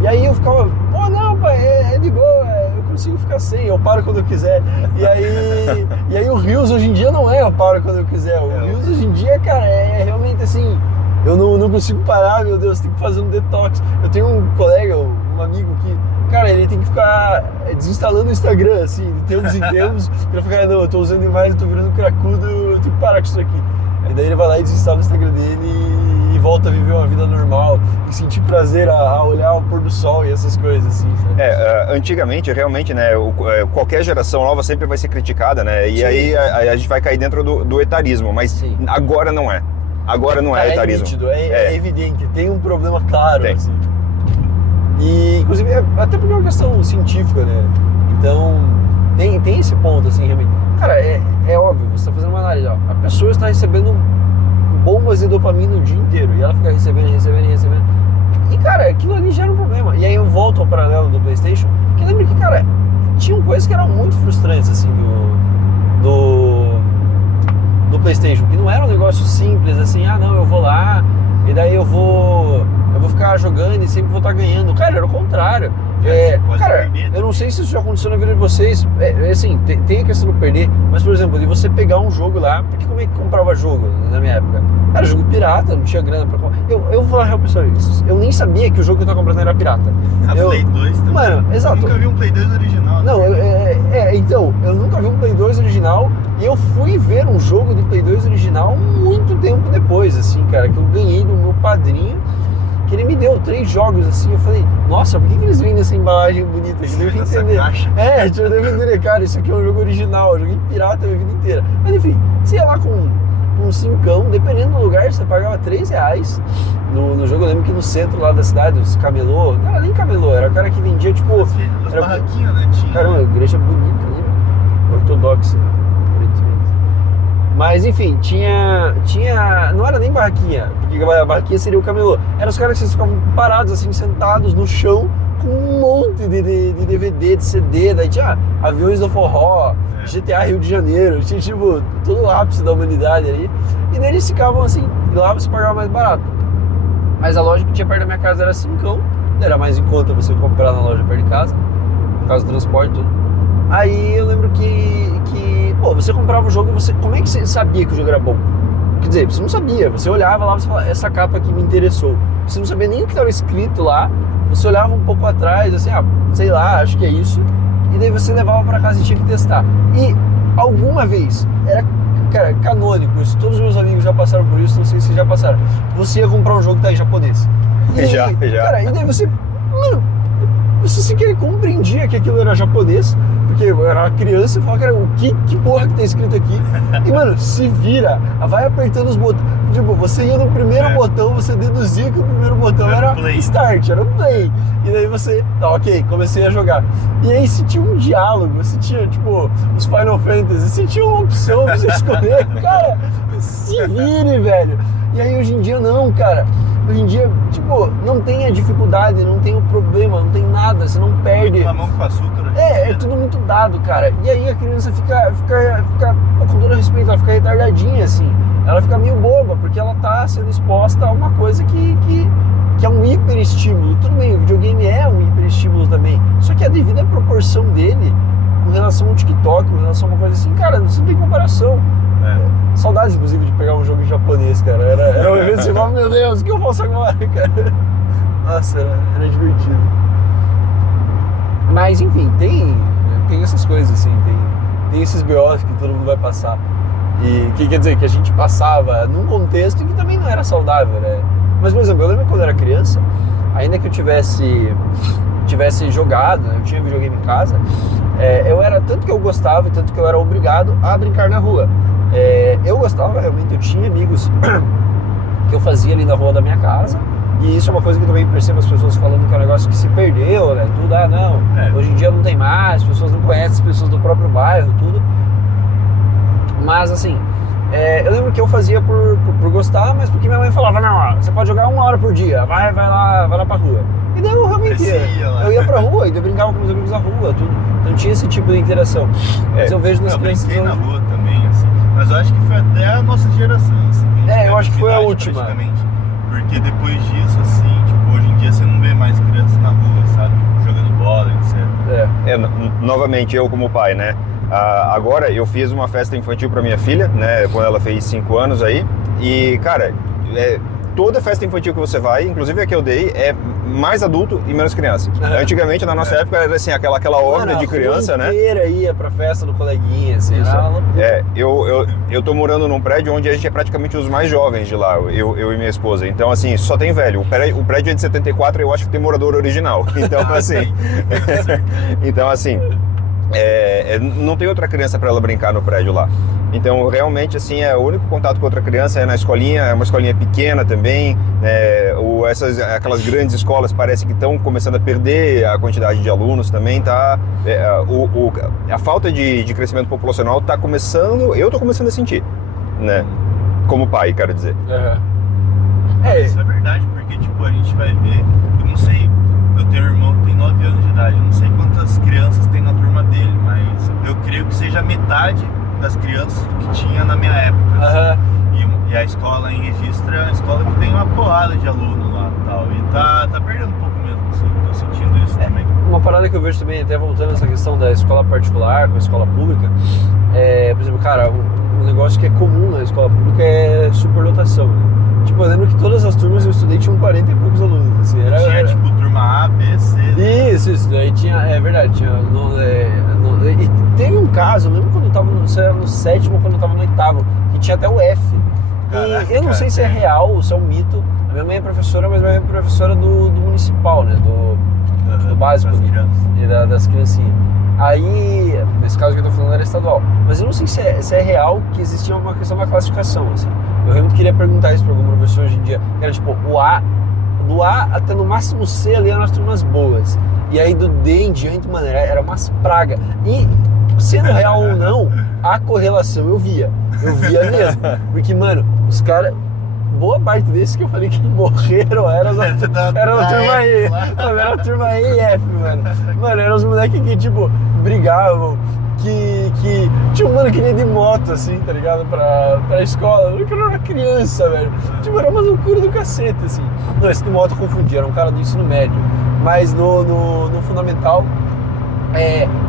E aí eu ficava, pô, não, pai, é de boa, eu consigo ficar sem, eu paro quando eu quiser. E aí o Rios hoje em dia não é eu paro quando eu quiser. O Rios hoje em dia, cara, é realmente assim, eu não consigo parar, meu Deus, tem que fazer um detox. Eu tenho um colega, um amigo que, cara, ele tem que ficar desinstalando o Instagram, assim, de tempos em tempos, pra ficar, não, eu tô usando demais, eu tô virando cracudo, eu tenho que parar com isso aqui. E daí ele vai lá e desinstala o Instagram dele e volta a viver uma vida normal e sentir prazer a olhar o pôr do sol e essas coisas assim, sabe? Antigamente, realmente, né, qualquer geração nova sempre vai ser criticada, né, e Sim. aí a gente vai cair dentro do etarismo, mas Sim. agora não é. Agora não é etarismo. Nítido, é evidente, tem um problema claro, Tem. assim. E, inclusive, até porque é uma questão científica, né? Então, tem esse ponto, assim, realmente. Cara, é óbvio, você está fazendo uma análise, ó. A pessoa está recebendo bombas de dopamina o dia inteiro e ela fica recebendo. E, cara, aquilo ali gera um problema. E aí eu volto ao paralelo do PlayStation, que lembra que, cara, tinham coisas que eram muito frustrantes, assim, do PlayStation, que não era um negócio simples, assim, não, eu vou lá e daí eu vou ficar jogando e sempre vou estar ganhando. Cara, era o contrário. Cara, eu não sei se isso já aconteceu na vida de vocês, assim, tem a questão do perder, mas, por exemplo, de você pegar um jogo lá, porque como é que comprava jogo na minha época? Era jogo pirata, não tinha grana pra comprar. Eu vou falar real, pessoal, eu nem sabia que o jogo que eu tava comprando era pirata. Play 2 também. Mano, exato. Eu nunca vi um Play 2 original. Não, então, eu nunca vi um Play 2 original e eu fui ver um jogo de Play 2 original muito tempo depois, assim, cara, que eu ganhei do meu padrinho, que ele me deu 3 jogos, assim, eu falei, nossa, por que eles vendem essa embalagem bonita? Eu devo entender. Caixa. Eu devo entender, cara, isso aqui é um jogo original, eu joguei pirata a minha vida inteira. Mas enfim, você ia lá com um 5, dependendo do lugar, você pagava R$3 no jogo. Eu lembro que no centro lá da cidade, os camelô, não era nem camelô, era o cara que vendia, tipo... As barraquinhas, né? Tinha. Caramba, igreja bonita, né? Ortodoxa, aparentemente. Mas enfim, tinha. Não era nem barraquinha, porque a barraquinha seria o camelô. Eram os caras que ficavam parados, assim, sentados no chão, com um monte de DVD, de CD. Daí tinha Aviões do Forró, GTA Rio de Janeiro, tinha tipo todo o ápice da humanidade ali. E daí eles ficavam assim, e lá você pagava mais barato. Mas a loja que tinha perto da minha casa era 5, era mais em conta você comprar na loja perto de casa, por causa do transporte e tudo. Aí eu lembro que pô, você comprava o jogo, como é que você sabia que o jogo era bom? Quer dizer, você não sabia, você olhava lá, você falava, essa capa aqui me interessou. Você não sabia nem o que estava escrito lá, você olhava um pouco atrás, assim, sei lá, acho que é isso, e daí você levava pra casa e tinha que testar. E alguma vez, era, cara, canônico isso, todos os meus amigos já passaram por isso, não sei se já passaram. Você ia comprar um jogo que tá em japonês. Já. Cara, e daí você, mano, você sequer compreendia que aquilo era japonês, porque eu era uma criança e falava, cara, que porra que tá escrito aqui? E, mano, se vira, vai apertando os botões. Tipo, você ia no primeiro botão, você deduzia que o primeiro botão era play. Start, era o play. E daí você, ok, comecei a jogar. E aí se tinha um diálogo, se tinha, tipo, os Final Fantasy, se tinha uma opção pra você escolher, cara, se vire, velho. E aí hoje em dia não, cara. Hoje em dia, tipo, não tem a dificuldade, não tem o problema, não tem nada, você não perde. Uma mão com açúcar. É tudo muito dado, cara. E aí a criança fica com todo respeito, ela fica retardadinha, assim. Ela fica meio boba, porque ela tá sendo exposta a uma coisa que é um hiperestímulo. Tudo bem, o videogame é um hiperestímulo também. Só que a devida proporção dele, com relação ao TikTok, com relação a uma coisa assim, cara, não tem comparação. Saudades, inclusive, de pegar um jogo em japonês, cara. Era um evento que você falava, meu Deus, o que eu faço agora, cara? Nossa, era divertido. Mas, enfim, tem essas coisas, assim, tem esses BOs que todo mundo vai passar. E que quer dizer que a gente passava num contexto que também não era saudável, né? Mas, por exemplo, eu lembro quando eu era criança, ainda que eu tivesse jogado, né? Eu tinha videogame em casa, eu era, tanto que eu gostava e tanto que eu era obrigado a brincar na rua. Eu gostava, realmente, eu tinha amigos que eu fazia ali na rua da minha casa, E isso é uma coisa que eu também percebo as pessoas falando que é um negócio que se perdeu, né? Tudo, não, hoje em dia não tem mais, as pessoas não conhecem as pessoas do próprio bairro, tudo. Mas assim, eu lembro que eu fazia por gostar, mas porque minha mãe falava, não, você pode jogar 1 hora por dia, vai lá pra rua. E daí eu realmente eu ia pra rua, e eu brincava com meus amigos na rua, tudo. Então tinha esse tipo de interação. Mas eu vejo nas crianças... Eu brinquei na rua também, assim, mas eu acho que foi até a nossa geração, assim. Eu acho que foi a última. Porque depois disso, assim, tipo, hoje em dia você não vê mais criança na rua, sabe? Jogando bola, etc. Novamente, eu como pai, né? Agora eu fiz uma festa infantil para minha filha, né? Quando ela fez 5 anos aí. E, cara, toda festa infantil que você vai, inclusive a que eu dei, é mais adulto e menos criança. Antigamente, na nossa época, era assim, aquela horda de criança, né? A inteira ia pra festa do coleguinha, assim. Eu tô morando num prédio onde a gente é praticamente os mais jovens de lá, eu e minha esposa. Então, assim, só tem velho. O prédio é de 74 e eu acho que tem morador original. Então, assim... não tem outra criança para ela brincar no prédio lá. Então, realmente, assim, o único contato com outra criança é na escolinha, é uma escolinha pequena também, né? Aquelas grandes escolas parece que estão começando a perder a quantidade de alunos também, tá? A falta de crescimento populacional tá começando, eu tô começando a sentir, né? Como pai, quero dizer. Isso é verdade, porque, tipo, a gente vai ver, eu não sei, eu tenho um irmão que tem 9 anos de idade, eu não sei quantas crianças tem na turma dele, mas eu creio que seja metade das crianças do que tinha na minha época. E a escola em Registro é uma escola que tem uma porrada de aluno lá e tal, e tá perdendo um pouco mesmo, assim, tô sentindo isso também. Uma parada que eu vejo também, até voltando nessa questão da escola particular com a escola pública, por exemplo, cara, um negócio que é comum na escola pública é superlotação, né? Tipo, eu lembro que todas as turmas eu estudei tinham 40 e poucos alunos, assim, tinha tipo turma A, B, C... Isso, daí tinha, verdade, tinha... E teve um caso, eu lembro quando eu tava no 7º ou quando eu tava no 8º, que tinha até o F. Caraca, e eu não sei se é real ou se é um mito. A minha mãe é professora, mas minha mãe é professora do municipal, né, do básico, das criancinhas. Aí, nesse caso que eu tô falando era estadual. Mas eu não sei se é real que existia uma questão da classificação, assim. Eu realmente queria perguntar isso para algum professor hoje em dia, que era tipo, do A até no máximo C ali eram as turmas boas. E aí do D em diante, mano, era umas pragas. E, sendo real ou não, a correlação eu via mesmo. Porque, mano, os caras... Boa parte desses que eu falei que morreram era a turma E. Era a turma E e F, mano. Mano, eram os moleques que, tipo, brigavam, que tinha um mano que ia de moto, assim, tá ligado? Pra escola. Eu era uma criança, velho. Tipo, era uma loucura do cacete, assim. Não, esse de moto eu confundi, era um cara do ensino médio. Mas no fundamental...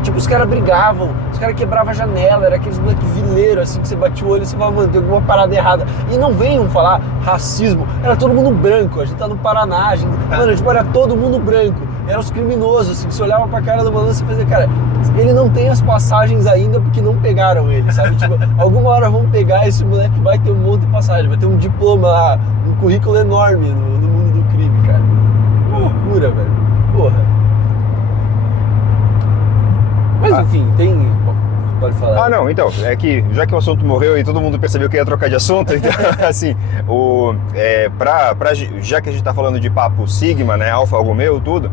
tipo, os caras brigavam, os caras quebravam a janela, era aqueles moleque vileiro, assim, que você batia o olho e você falava, mano, tem alguma parada errada. E não venham falar racismo, era todo mundo branco, a gente tá no Paraná, mano, tipo, era todo mundo branco, eram os criminosos, assim, que você olhava pra cara do malandro e fazia, cara, ele não tem as passagens ainda porque não pegaram ele, sabe? Tipo, alguma hora vão pegar esse moleque, vai ter um monte de passagem, vai ter um diploma lá, um currículo enorme no mundo do crime, cara. Loucura, velho. Porra. Mas enfim, pode falar. Não, então, é que já que o assunto morreu e todo mundo percebeu que ia trocar de assunto, então, assim, já que a gente tá falando de papo Sigma, né, Alfa Romeo, tudo,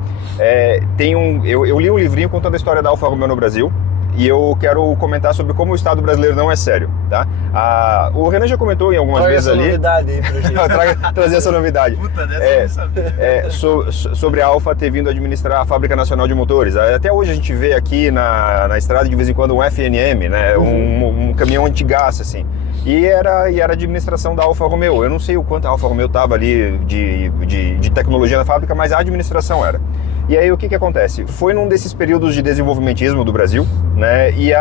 eu li um livrinho contando a história da Alfa Romeo no Brasil, e eu quero comentar sobre como o Estado brasileiro não é sério, tá? O Renan já comentou em algumas vezes ali... Novidade aí pra gente. Trazer essa novidade. Puta, dessa eu não sabia. Sobre a Alfa ter vindo administrar a Fábrica Nacional de Motores. Até hoje a gente vê aqui na estrada de vez em quando um FNM, né? Um caminhão antigaço, assim. E era a administração da Alfa Romeo. Eu não sei o quanto a Alfa Romeo estava ali de tecnologia na fábrica, mas a administração era. E aí o que acontece? Foi num desses períodos de desenvolvimentismo do Brasil, né? E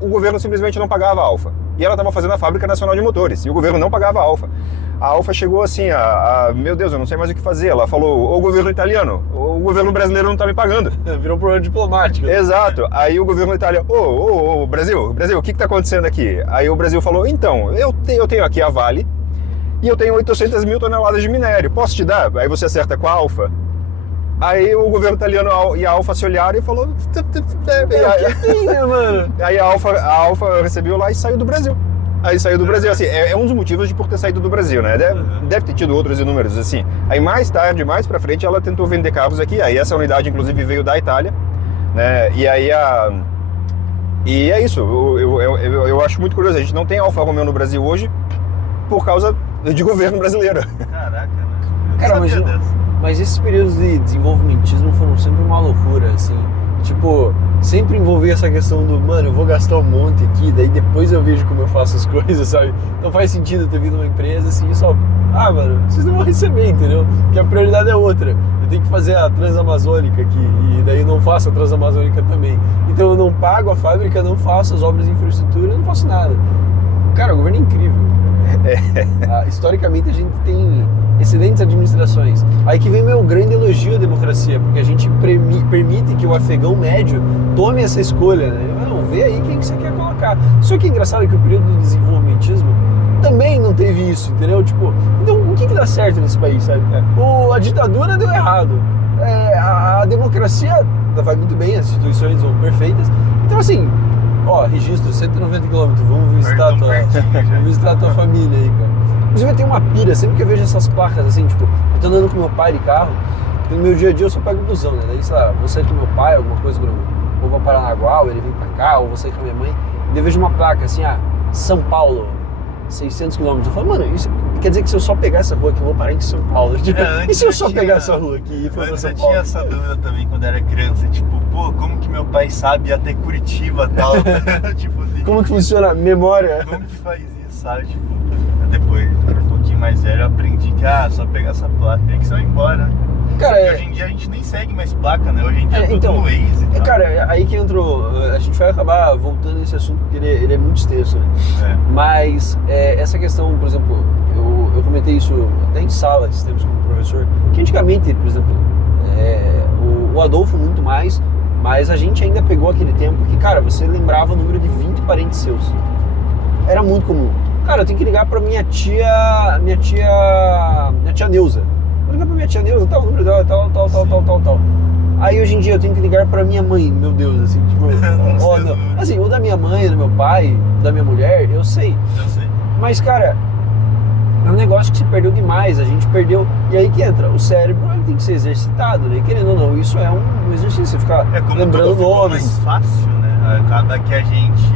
o governo simplesmente não pagava a Alfa. E ela estava fazendo a Fábrica Nacional de Motores, e o governo não pagava a Alfa. A Alfa chegou assim, meu Deus, eu não sei mais o que fazer. Ela falou, o governo italiano, o governo brasileiro não está me pagando. Virou um problema diplomático. Exato. Aí o governo italiano, Brasil, o que está acontecendo aqui? Aí o Brasil falou, então, eu tenho aqui a Vale, e eu tenho 800 mil toneladas de minério, posso te dar? Aí você acerta com a Alfa. Aí o governo italiano e a Alfa se olharam e falou... mano? Aí a Alfa recebeu lá e saiu do Brasil. aí saiu do Brasil. Assim, é um dos motivos de por ter saído do Brasil, né? Deve ter tido outros inúmeros, assim. Aí mais tarde, mais pra frente, ela tentou vender carros aqui. Aí essa unidade, inclusive, veio da Itália, né? E aí E é isso, eu acho muito curioso. A gente não tem Alfa Romeo no Brasil hoje por causa de governo brasileiro. Caraca, né? Cara, mas esses períodos de desenvolvimentismo foram sempre uma loucura, assim. Tipo, sempre envolvia essa questão do, mano, eu vou gastar um monte aqui, daí depois eu vejo como eu faço as coisas, sabe? Não faz sentido eu ter vindo uma empresa assim, só, mano, vocês não vão receber, entendeu? Porque a prioridade é outra. Eu tenho que fazer a Transamazônica aqui, e daí eu não faço a Transamazônica também. Então eu não pago a fábrica, não faço as obras de infraestrutura, eu não faço nada. Cara, o governo é incrível. Historicamente a gente tem excelentes administrações. Aí que vem meu grande elogio à democracia, porque a gente permite que o afegão médio tome essa escolha, né? Não, vê aí quem que você quer colocar. Só que é engraçado que o período do desenvolvimentismo também não teve isso, entendeu? Tipo, então o que dá certo nesse país, sabe? A ditadura deu errado. A democracia vai muito bem, as instituições são perfeitas. Então assim, registro, 190 km, vamos visitar a tua família aí, cara. Inclusive eu tenho uma pira, sempre que eu vejo essas placas assim, tipo, eu tô andando com meu pai de carro, no meu dia a dia eu só pego o busão, né? Daí, sei lá, vou sair com meu pai, alguma coisa, ou vou para Paranaguá, ou ele vem pra cá, ou vou sair com a minha mãe, e daí eu vejo uma placa assim, São Paulo, 600 km. Eu falo, mano, isso quer dizer que se eu só pegar essa rua aqui, eu vou parar em São Paulo. E se eu só pegar essa rua aqui e for pra São Paulo? Eu tinha essa dúvida também quando era criança, tipo, como que meu pai sabe ir até Curitiba e tal? Tipo, como que funciona a memória? Como que faz isso, sabe? Tipo, depois, um pouquinho mais velho, eu aprendi que, só pegar essa placa e que você vai embora, né? Cara, hoje em dia a gente nem segue mais placa, né? Hoje em dia é tudo no Waze e tal. Cara, aí que entrou, a gente vai acabar voltando nesse assunto porque ele é muito extenso, né? Mas essa questão, por exemplo, eu comentei isso até em sala esses tempos como professor, que antigamente, por exemplo, o Adolfo muito mais, mas a gente ainda pegou aquele tempo que, cara, você lembrava o número de 20 parentes seus. Era muito comum. Cara, eu tenho que ligar pra minha tia Neuza. Vou ligar pra minha tia Neuza, tal, o número dela, tal. Aí hoje em dia eu tenho que ligar pra minha mãe, meu Deus, assim, tipo, assim, o da minha mãe, do meu pai, da minha mulher, eu sei. Mas, cara, é um negócio que se perdeu demais, a gente perdeu, e aí que entra, o cérebro ele tem que ser exercitado, né? Querendo ou não, isso é um exercício, você ficar lembrando nomes. É mais fácil, né? Acaba que a gente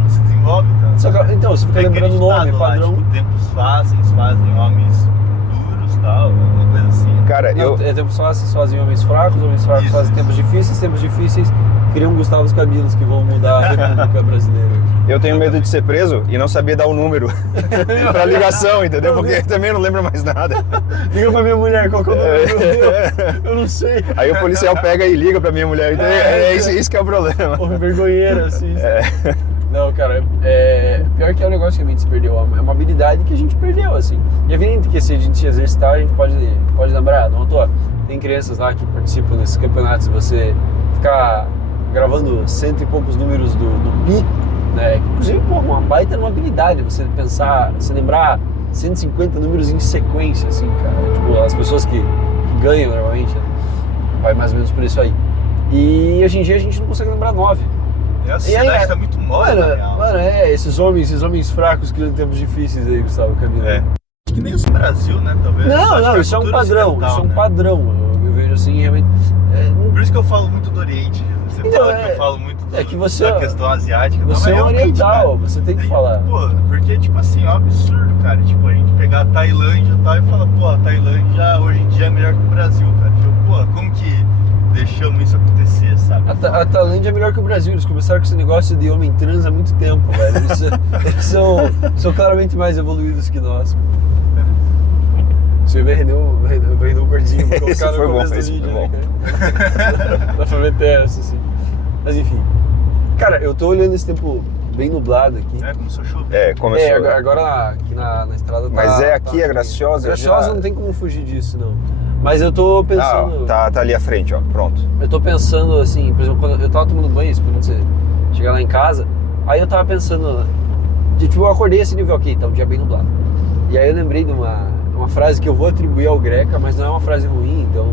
não se desenvolve tanto. Então, você fica lembrando nome, padrão. Lá, tipo, tempos fazem homens duros e tal, uma coisa assim. Cara, tempos fáceis fazem homens fracos fazem tempos difíceis criam Gustavo Camilos que vão mudar a República Brasileira. Eu tenho medo de ser preso e não saber dar o número pra ligação, entendeu? Porque também não lembro mais nada. Liga pra minha mulher, qual que é o número? Eu não sei. Aí o policial pega e liga pra minha mulher. Então isso que é o problema. Vergonheira, assim. Não, cara, pior que é um negócio que a gente se perdeu, é uma habilidade que a gente perdeu, assim. E é evidente que se a gente se exercitar, a gente pode lembrar, não à toa. Tem crianças lá que participam desses campeonatos, você ficar gravando cento e poucos números do pi, né? Inclusive, uma baita numa habilidade, você pensar, você lembrar 150 números em sequência, assim, cara. Tipo, as pessoas que ganham normalmente, né? Vai mais ou menos por isso aí. E hoje em dia a gente não consegue lembrar 9. A sociedade tá muito mole, mano, esses homens fracos criando tempos difíceis aí, Gustavo Camilo. Acho que nem o Brasil, né, talvez. Não, isso é um padrão, eu vejo assim, realmente. Por isso que eu falo muito do Oriente, você fala que eu falo muito da questão asiática. Você é oriental, cara, você tem que falar. Pô, porque, tipo assim, é um absurdo, cara, tipo, a gente pegar a Tailândia e tal e falar, pô, a Tailândia hoje em dia é melhor que o Brasil, cara. Tipo, pô, como que deixamos isso acontecer, sabe? A Tailândia é melhor que o Brasil, eles começaram com esse negócio de homem trans há muito tempo, velho. Eles são claramente mais evoluídos que nós. Você vai render um gordinho pra colocar no começo do vídeo, né, cara? Dá pra meter essa, assim. Mas enfim. Cara, eu tô olhando esse tempo bem nublado aqui. Começou a chover. Começou. Agora aqui na estrada tá... Mas aqui é Graciosa? Graciosa não tem como fugir disso, não. Mas eu tô pensando... tá ali à frente, ó, pronto. Eu tô pensando, assim, por exemplo, quando eu tava tomando banho, esperando você chegar lá em casa, aí eu tava pensando, tipo, eu acordei assim, nível, ok, tá um dia bem nublado. E aí eu lembrei de uma frase que eu vou atribuir ao Greca, mas não é uma frase ruim, então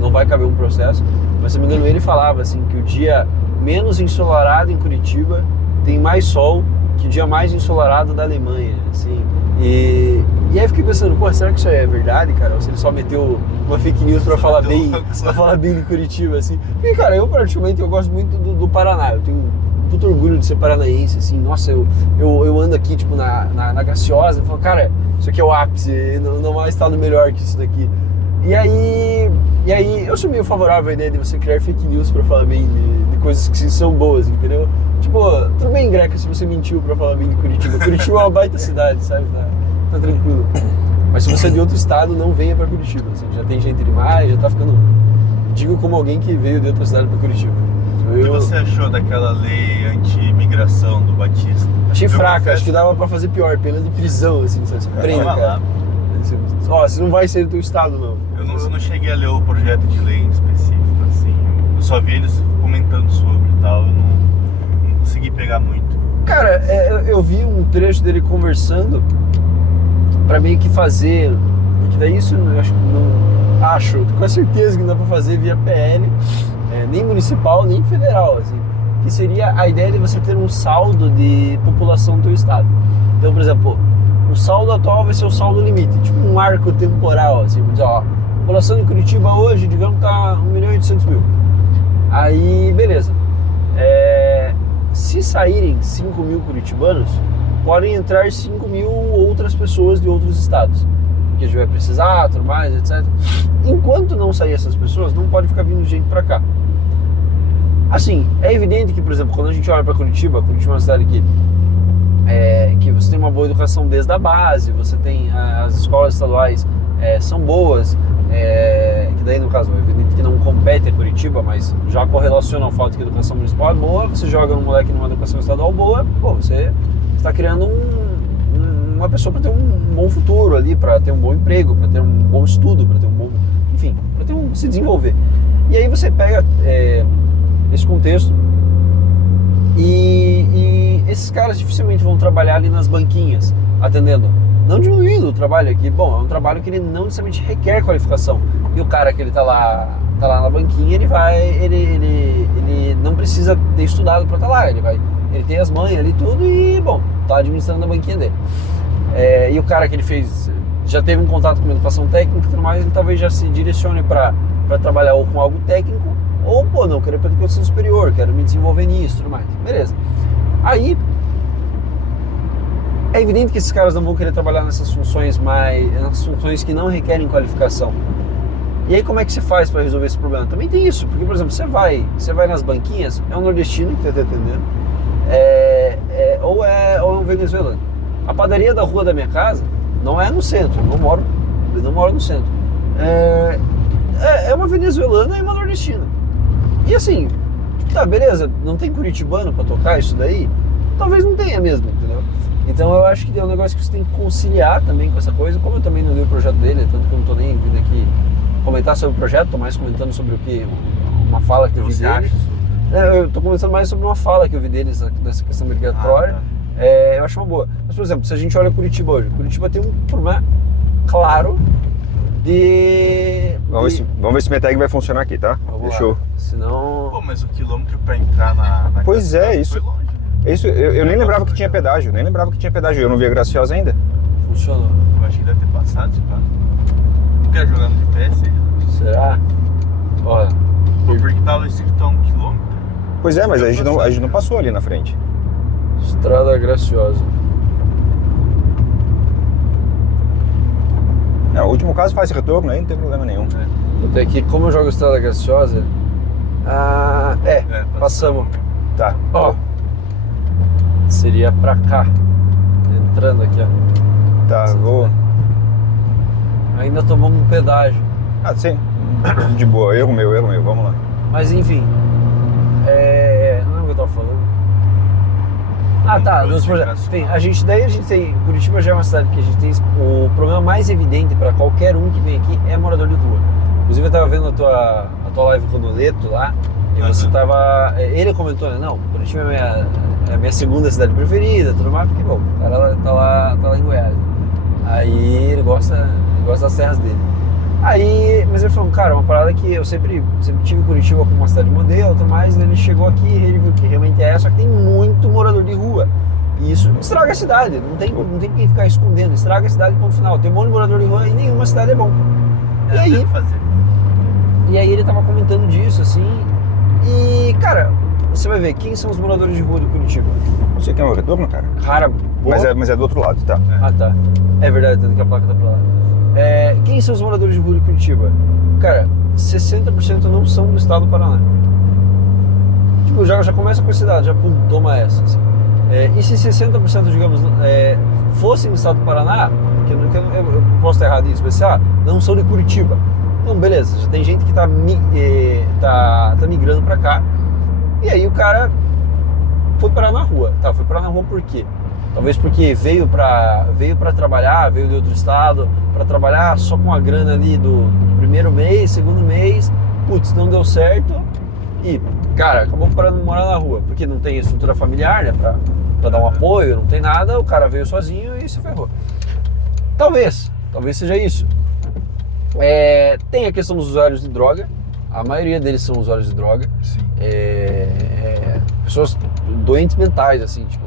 não vai caber um processo. Mas se não me engano, ele falava, assim, que o dia menos ensolarado em Curitiba tem mais sol que o dia mais ensolarado da Alemanha, assim. E aí eu fiquei pensando, pô, será que isso é verdade, cara? Ou se ele só meteu uma fake news pra falar bem de Curitiba, assim. E, cara, eu gosto muito do Paraná. Eu tenho muito orgulho de ser paranaense, assim. Nossa, eu ando aqui, tipo, na Graciosa, e falo, cara, isso aqui é o ápice, não há estado melhor que isso daqui. E aí eu sou meio favorável à ideia de você criar fake news pra falar bem de coisas que são boas, entendeu? Tipo, tudo bem, Greca, se você mentiu pra falar bem de Curitiba. Curitiba é uma baita cidade, sabe? Tá tranquilo. Mas se você é de outro estado, não venha pra Curitiba. Assim, já tem gente demais, já tá ficando... Digo como alguém que veio de outra cidade pra Curitiba. O que você achou daquela lei anti-imigração do Batista? Achei fraca, acho que dava pra fazer pior, pena de prisão, assim, sabe? Você prende, cara. Ó, você não vai sair do teu estado, não. Eu não cheguei a ler o projeto de lei em específico, assim. Eu só vi eles comentando sobre e tal, eu não consegui pegar muito. Cara, eu vi um trecho dele conversando pra meio que fazer, que daí isso eu acho que não... Acho, tô com certeza que não dá pra fazer via PL, nem municipal, nem federal, assim. Que seria a ideia de você ter um saldo de população do teu estado. Então, por exemplo, o saldo atual vai ser o saldo limite, tipo um marco temporal, assim, vamos dizer, ó, a população de Curitiba hoje, digamos, tá 1.800.000. Aí, beleza. Se saírem 5.000 curitibanos, podem entrar 5.000 outras pessoas de outros estados, que a gente vai precisar, tudo mais, etc. Enquanto não sair essas pessoas, não pode ficar vindo gente pra cá. Assim, é evidente que, por exemplo, quando a gente olha pra Curitiba é uma cidade que você tem uma boa educação desde a base, você tem as escolas estaduais são boas, que daí no caso é evidente que não compete a Curitiba, mas já correlaciona ao fato que a educação municipal é boa, você joga um moleque numa educação estadual boa, pô, você está criando uma pessoa para ter um bom futuro ali, para ter um bom emprego, para ter um bom estudo, para ter um bom, enfim, para se desenvolver. E aí você pega esse contexto e esses caras dificilmente vão trabalhar ali nas banquinhas, atendendo. Não diminuindo o trabalho aqui, bom, é um trabalho que ele não necessariamente requer qualificação. E o cara que ele tá lá na banquinha, ele não precisa ter estudado para estar lá, ele tem as manhas ali tudo e, bom, tá administrando a banquinha dele. E o cara que ele já teve um contato com educação técnica e tudo mais, ele talvez já se direcione para trabalhar ou com algo técnico, ou, pô, não, quero ir para educação superior, quero me desenvolver nisso, tudo mais. Beleza. Aí, é evidente que esses caras não vão querer trabalhar nessas funções que não requerem qualificação. E aí como é que você faz para resolver esse problema? Também tem isso, porque, por exemplo, você vai nas banquinhas, é um nordestino que está te atendendo, ou é um venezuelano. A padaria da rua da minha casa não é no centro, eu não moro no centro. É uma venezuelana e uma nordestina. E assim, tá, beleza, não tem curitibano para tocar isso daí? Talvez não tenha mesmo, entendeu? Então eu acho que é um negócio que você tem que conciliar também com essa coisa. Como eu também não li o projeto dele, tanto que eu não tô nem vindo aqui comentar sobre o projeto, tô mais comentando sobre uma fala que eu vi dele. Eu tô comentando mais sobre uma fala que eu vi deles nessa questão migratória. Eu acho uma boa. Mas, por exemplo, se a gente olha Curitiba hoje, Curitiba tem um problema claro de... Vamos ver se minha tag vai funcionar aqui, tá? Fechou. Senão... Pô, mas o quilômetro pra entrar na Pois é, isso... foi longe. Isso, eu nem lembrava que tinha pedágio, eu não vi a Graciosa ainda. Funcionou. Eu acho que deve ter passado, tipo, não quer jogar no GPS? Será? Olha. Pô, porque tava escrito a 1 quilômetro. Pois é, mas a gente não passou ali na frente. Estrada Graciosa. O último caso faz retorno aí, não tem problema nenhum. Até aqui, como eu jogo Estrada Graciosa, passamos. Tá. Ó. Seria pra cá. Entrando aqui, ó. Tá, vou... Ainda tomamos um pedágio. Ah, sim. De boa, erro meu, vamos lá. Mas enfim. Não é o que eu tava falando. Tá, dos projetos. Enfim, a gente tem... Curitiba já é uma cidade que a gente tem... O problema mais evidente pra qualquer um que vem aqui é morador de rua. Inclusive eu tava vendo a tua live com o Noleto lá. E você tava... Ele comentou, né? Não, Curitiba é a minha segunda cidade preferida, tudo mais, porque, bom, o cara tá lá em Goiás. Aí ele gosta das terras dele. Aí, mas ele falou, cara, uma parada que eu sempre tive Curitiba como uma cidade modelo, tudo mais, ele chegou aqui e ele viu que realmente só que tem muito morador de rua. E isso estraga a cidade, não tem quem ficar escondendo, estraga a cidade, ponto final. Tem um monte de morador de rua e nenhuma cidade é bom. E aí ele tava comentando disso, assim, e, cara, você vai ver, quem são os moradores de rua de Curitiba? Você tem um retorno, cara? Mas é do outro lado, tá? Ah, tá. É verdade, tanto que a placa tá pra lá. Quem são os moradores de rua de Curitiba? Cara, 60% não são do estado do Paraná. Tipo, já começa com a cidade, já pum, toma essa, assim. E se 60%, digamos, fossem do estado do Paraná, que eu posso estar errado nisso, mas não são de Curitiba. Então, beleza, já tem gente que tá migrando pra cá. E aí o cara foi parar na rua. Tá, foi parar na rua por quê? Talvez porque veio pra trabalhar, veio de outro estado, pra trabalhar só com a grana ali do primeiro mês, segundo mês. Putz, não deu certo. E, cara, acabou parando de morar na rua. Porque não tem estrutura familiar, né, pra dar um apoio, não tem nada. O cara veio sozinho e se ferrou. Talvez seja isso. Tem a questão dos usuários de droga. A maioria deles são usuários de droga. Sim. Pessoas doentes mentais, assim, tipo,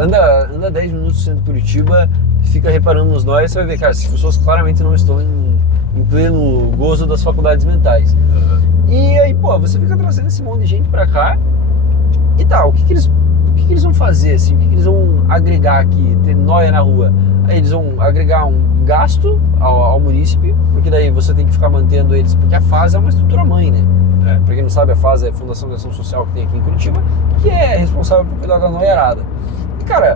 anda 10 minutos no centro de Curitiba, fica reparando nos nós, você vai ver, cara, essas pessoas claramente não estão em pleno gozo das faculdades mentais. E aí, pô, você fica trazendo esse monte de gente pra cá e tá, o que eles vão fazer, assim, o que eles vão agregar aqui, ter nóia na rua? Aí eles vão agregar um gasto ao munícipe, porque daí você tem que ficar mantendo eles, porque a FAS é uma estrutura mãe, né? Pra quem não sabe, a FAS é a Fundação de Ação Social que tem aqui em Curitiba, que é responsável por cuidar da noiarada. E, cara,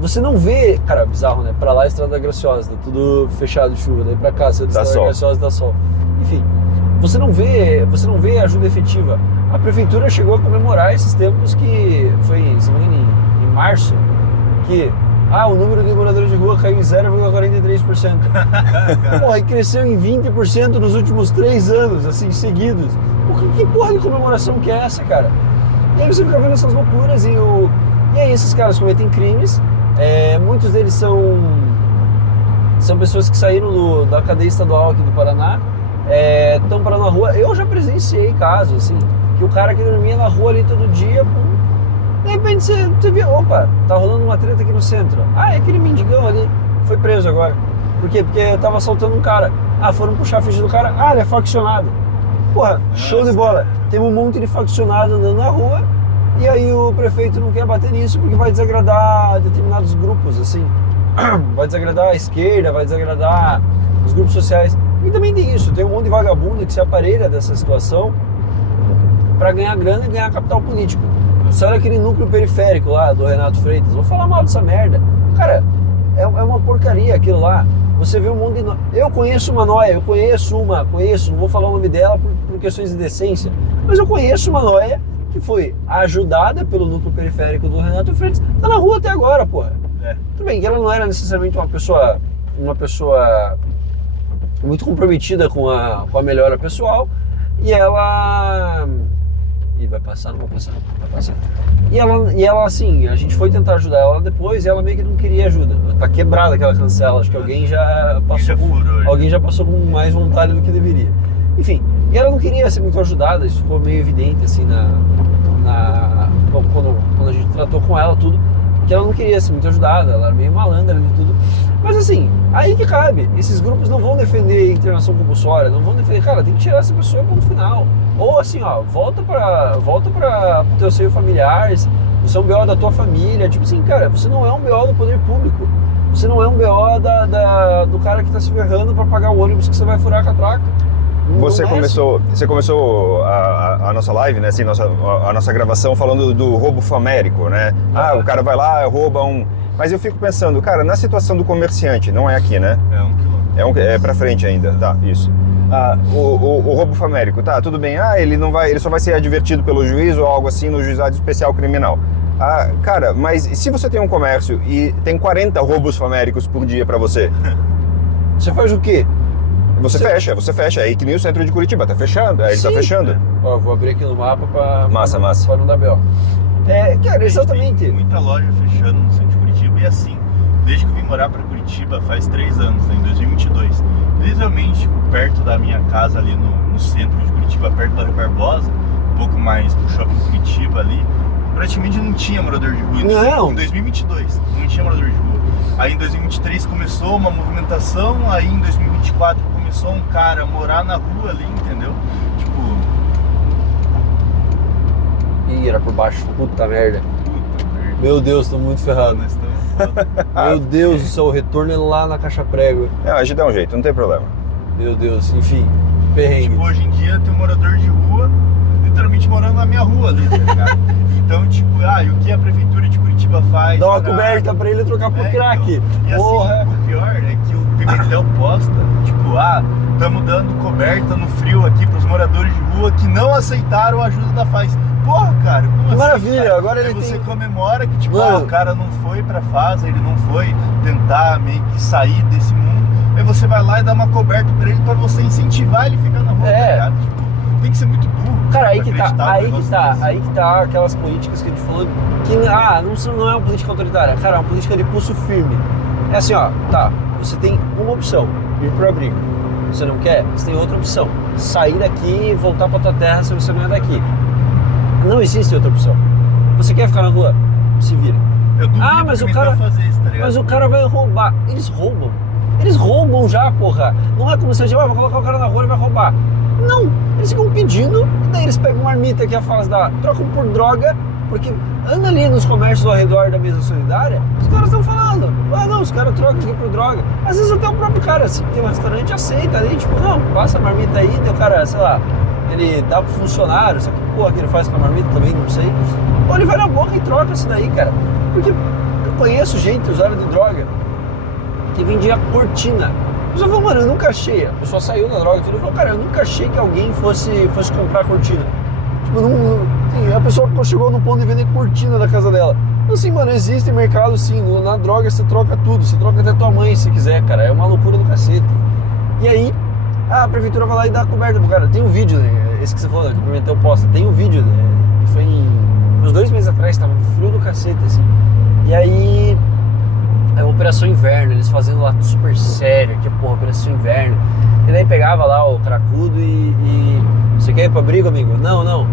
você não vê, cara, bizarro, né? Pra lá, Estrada Graciosa, tá tudo fechado de chuva, daí pra cá, Estrada Graciosa dá sol. Enfim, você não vê ajuda efetiva. A prefeitura chegou a comemorar esses tempos que foi, se não me engano, em março, que o número de moradores de rua caiu em 0,43%. Porra, e cresceu em 20% nos últimos 3 anos, assim, seguidos. Que porra de comemoração que é essa, cara? E aí você fica vendo essas loucuras e aí esses caras cometem crimes. Muitos deles são pessoas que saíram da cadeia estadual aqui do Paraná, estão parando na rua. Eu já presenciei casos, assim, que o cara que dormia na rua ali todo dia, de repente você vê, opa, tá rolando uma treta aqui no centro. É aquele mendigão ali, foi preso agora. Por quê? Porque tava assaltando um cara. Foram puxar a ficha do cara. Ele é faccionado. Porra, show de bola. Tem um monte de faccionado andando na rua e aí o prefeito não quer bater nisso porque vai desagradar determinados grupos, assim. Vai desagradar a esquerda, vai desagradar os grupos sociais. E também tem isso, tem um monte de vagabundo que se aparelha dessa situação para ganhar grana e ganhar capital político. Você olha aquele núcleo periférico lá do Renato Freitas, vou falar mal dessa merda. Cara, é uma porcaria aquilo lá. Você vê um monte de... Eu conheço uma noia, não vou falar o nome dela por questões de decência, mas eu conheço uma noia que foi ajudada pelo núcleo periférico do Renato Freitas, tá na rua até agora, porra. Tudo bem que ela não era necessariamente uma pessoa muito comprometida com a melhora pessoal, e ela... vai passar. E ela, assim, a gente foi tentar ajudar ela depois e ela meio que não queria ajuda. Tá quebrada aquela cancela, acho que alguém já passou com mais vontade do que deveria. Enfim, e ela não queria ser muito ajudada, isso ficou meio evidente, assim, quando a gente tratou com ela, tudo, que ela não queria ser muito ajudada, ela era meio malandra de tudo. Mas assim, aí que cabe, esses grupos não vão defender a internação compulsória, não vão defender, cara, tem que tirar essa pessoa ponto final. Ou assim, volta pra teu seio familiar, você é um BO da tua família, tipo assim, cara, você não é um BO do poder público, você não é um BO do cara que tá se ferrando pra pagar o ônibus que você vai furar a catraca. Você começou a nossa live, né, assim, a nossa gravação falando do roubo famérico, né? O cara vai lá, rouba um... Mas eu fico pensando, cara, na situação do comerciante, não é aqui, né? É 1 quilômetro. É pra frente ainda, tá, isso. O roubo famérico, tá, tudo bem, ele só vai ser advertido pelo juiz ou algo assim no juizado especial criminal. Cara, mas se você tem um comércio e tem 40 roubos faméricos por dia pra você? Você faz o quê? Você fecha, aí que nem o centro de Curitiba, tá fechando, ele tá fechando. Vou abrir aqui no mapa pra não dar B.O. Cara, exatamente. Tem muita loja fechando no centro de Curitiba e assim, desde que eu vim morar pra Curitiba faz 3 anos, né, em 2022. Literalmente, perto da minha casa ali no centro de Curitiba, perto da Rua Barbosa, um pouco mais pro shopping Curitiba ali, praticamente não tinha morador de rua. Não. Em 2022 não tinha morador de rua. Aí em 2023 começou uma movimentação, aí em 2024 começou um cara a morar na rua ali, entendeu? Tipo... Ih, era por baixo. Puta merda. Puta merda. Meu Deus, tô muito ferrado. Nós estamos foda. Meu Deus do céu, o retorno é lá na caixa prego. Não, a gente dá um jeito, não tem problema. Meu Deus, enfim, perrengue. Tipo, hoje em dia tem um morador de rua literalmente morando na minha rua ali, tá ligado? Então, tipo, e o que a prefeitura de Curitiba faz? Dá uma coberta pra ele trocar por crack. Então. E Porra. assim, o pior é que o Pimentel posta, tipo, estamos dando coberta no frio aqui pros moradores de rua que não aceitaram a ajuda da FAZ. Porra, cara, como Que assim, maravilha, cara? agora ele Aí você tem... comemora que, tipo, Mano. o cara não foi pra FAZ, ele não foi tentar meio que sair desse mundo. Aí você vai lá e dá uma coberta pra ele pra você incentivar ele a ficar na rua, tá ligado? Tipo, tem que ser muito burro. Cara, aí pra que tá, acreditar num aí que negócio tá, desse. aí que tá aquelas políticas que a gente falou que, não é uma política autoritária, cara, é uma política de pulso firme. É assim, ó, tá, você tem uma opção, ir pro abrigo. Você não quer? Você tem outra opção, sair daqui e voltar pra tua terra se você não é daqui. Não existe outra opção. Você quer ficar na rua? Se vira. Eu duvido mas que o ele cara- vai fazer isso, tá ligado? Mas o cara vai roubar. Eles roubam. Eles roubam já, porra. Não é como se a gente vai colocar o cara na rua e vai roubar. Não. Eles ficam pedindo e daí eles pegam uma marmita que é a FAZ dá, trocam por droga, porque anda ali nos comércios ao redor da mesa solidária, os caras estão falando, não, os caras trocam aqui por droga. Às vezes até o próprio cara, assim, tem um restaurante, aceita ali, tipo, não, passa a marmita aí, daí o cara, sei lá, ele dá pro funcionário, só que porra que ele faz com a marmita também, não sei. Ou ele vai na boca e troca isso daí, cara. Porque eu conheço gente, usuário de droga, que vendia cortina. A pessoa falou, mano, eu nunca achei. A pessoa saiu da droga e tudo, falou, cara, eu nunca achei que alguém fosse comprar cortina. Tipo, a pessoa chegou no ponto de vender cortina da casa dela. Então, assim, mano, existe mercado sim. Na droga você troca tudo, você troca até tua mãe se quiser, cara. É uma loucura do cacete. E aí, a prefeitura vai lá e dá a coberta pro cara. Tem um vídeo, né? Esse que você falou, que o Pimentel posta. Tem um vídeo, né? Foi uns 2 meses atrás, tava frio do cacete, assim. E aí, a Operação Inverno, eles fazendo lá super sério, que porra, Operação Inverno. E daí pegava lá o cracudo e você quer ir pro abrigo, amigo? Não, não.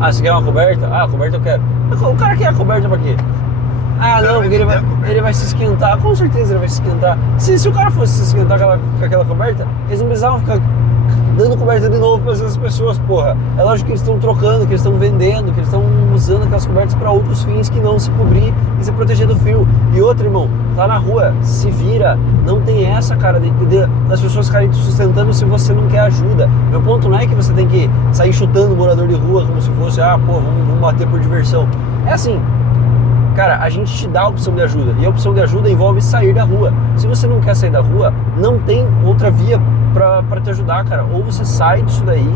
Você quer uma coberta? A coberta eu quero. O cara quer a coberta pra quê? Não, porque ele vai se esquentar, com certeza ele vai se esquentar. Se o cara fosse se esquentar com aquela coberta, eles não precisavam ficar dando coberta de novo para essas pessoas, porra. É lógico que eles estão trocando, que eles estão vendendo, que eles estão usando aquelas cobertas para outros fins que não se cobrir e se proteger do frio. E outro, irmão, tá na rua, se vira. Não tem essa, cara, das pessoas ficarem te sustentando se você não quer ajuda. Meu ponto não é que você tem que sair chutando o morador de rua como se fosse, vamos bater por diversão. É assim, cara, a gente te dá a opção de ajuda. E a opção de ajuda envolve sair da rua. Se você não quer sair da rua, não tem outra via pra te ajudar, cara. Ou você sai disso daí,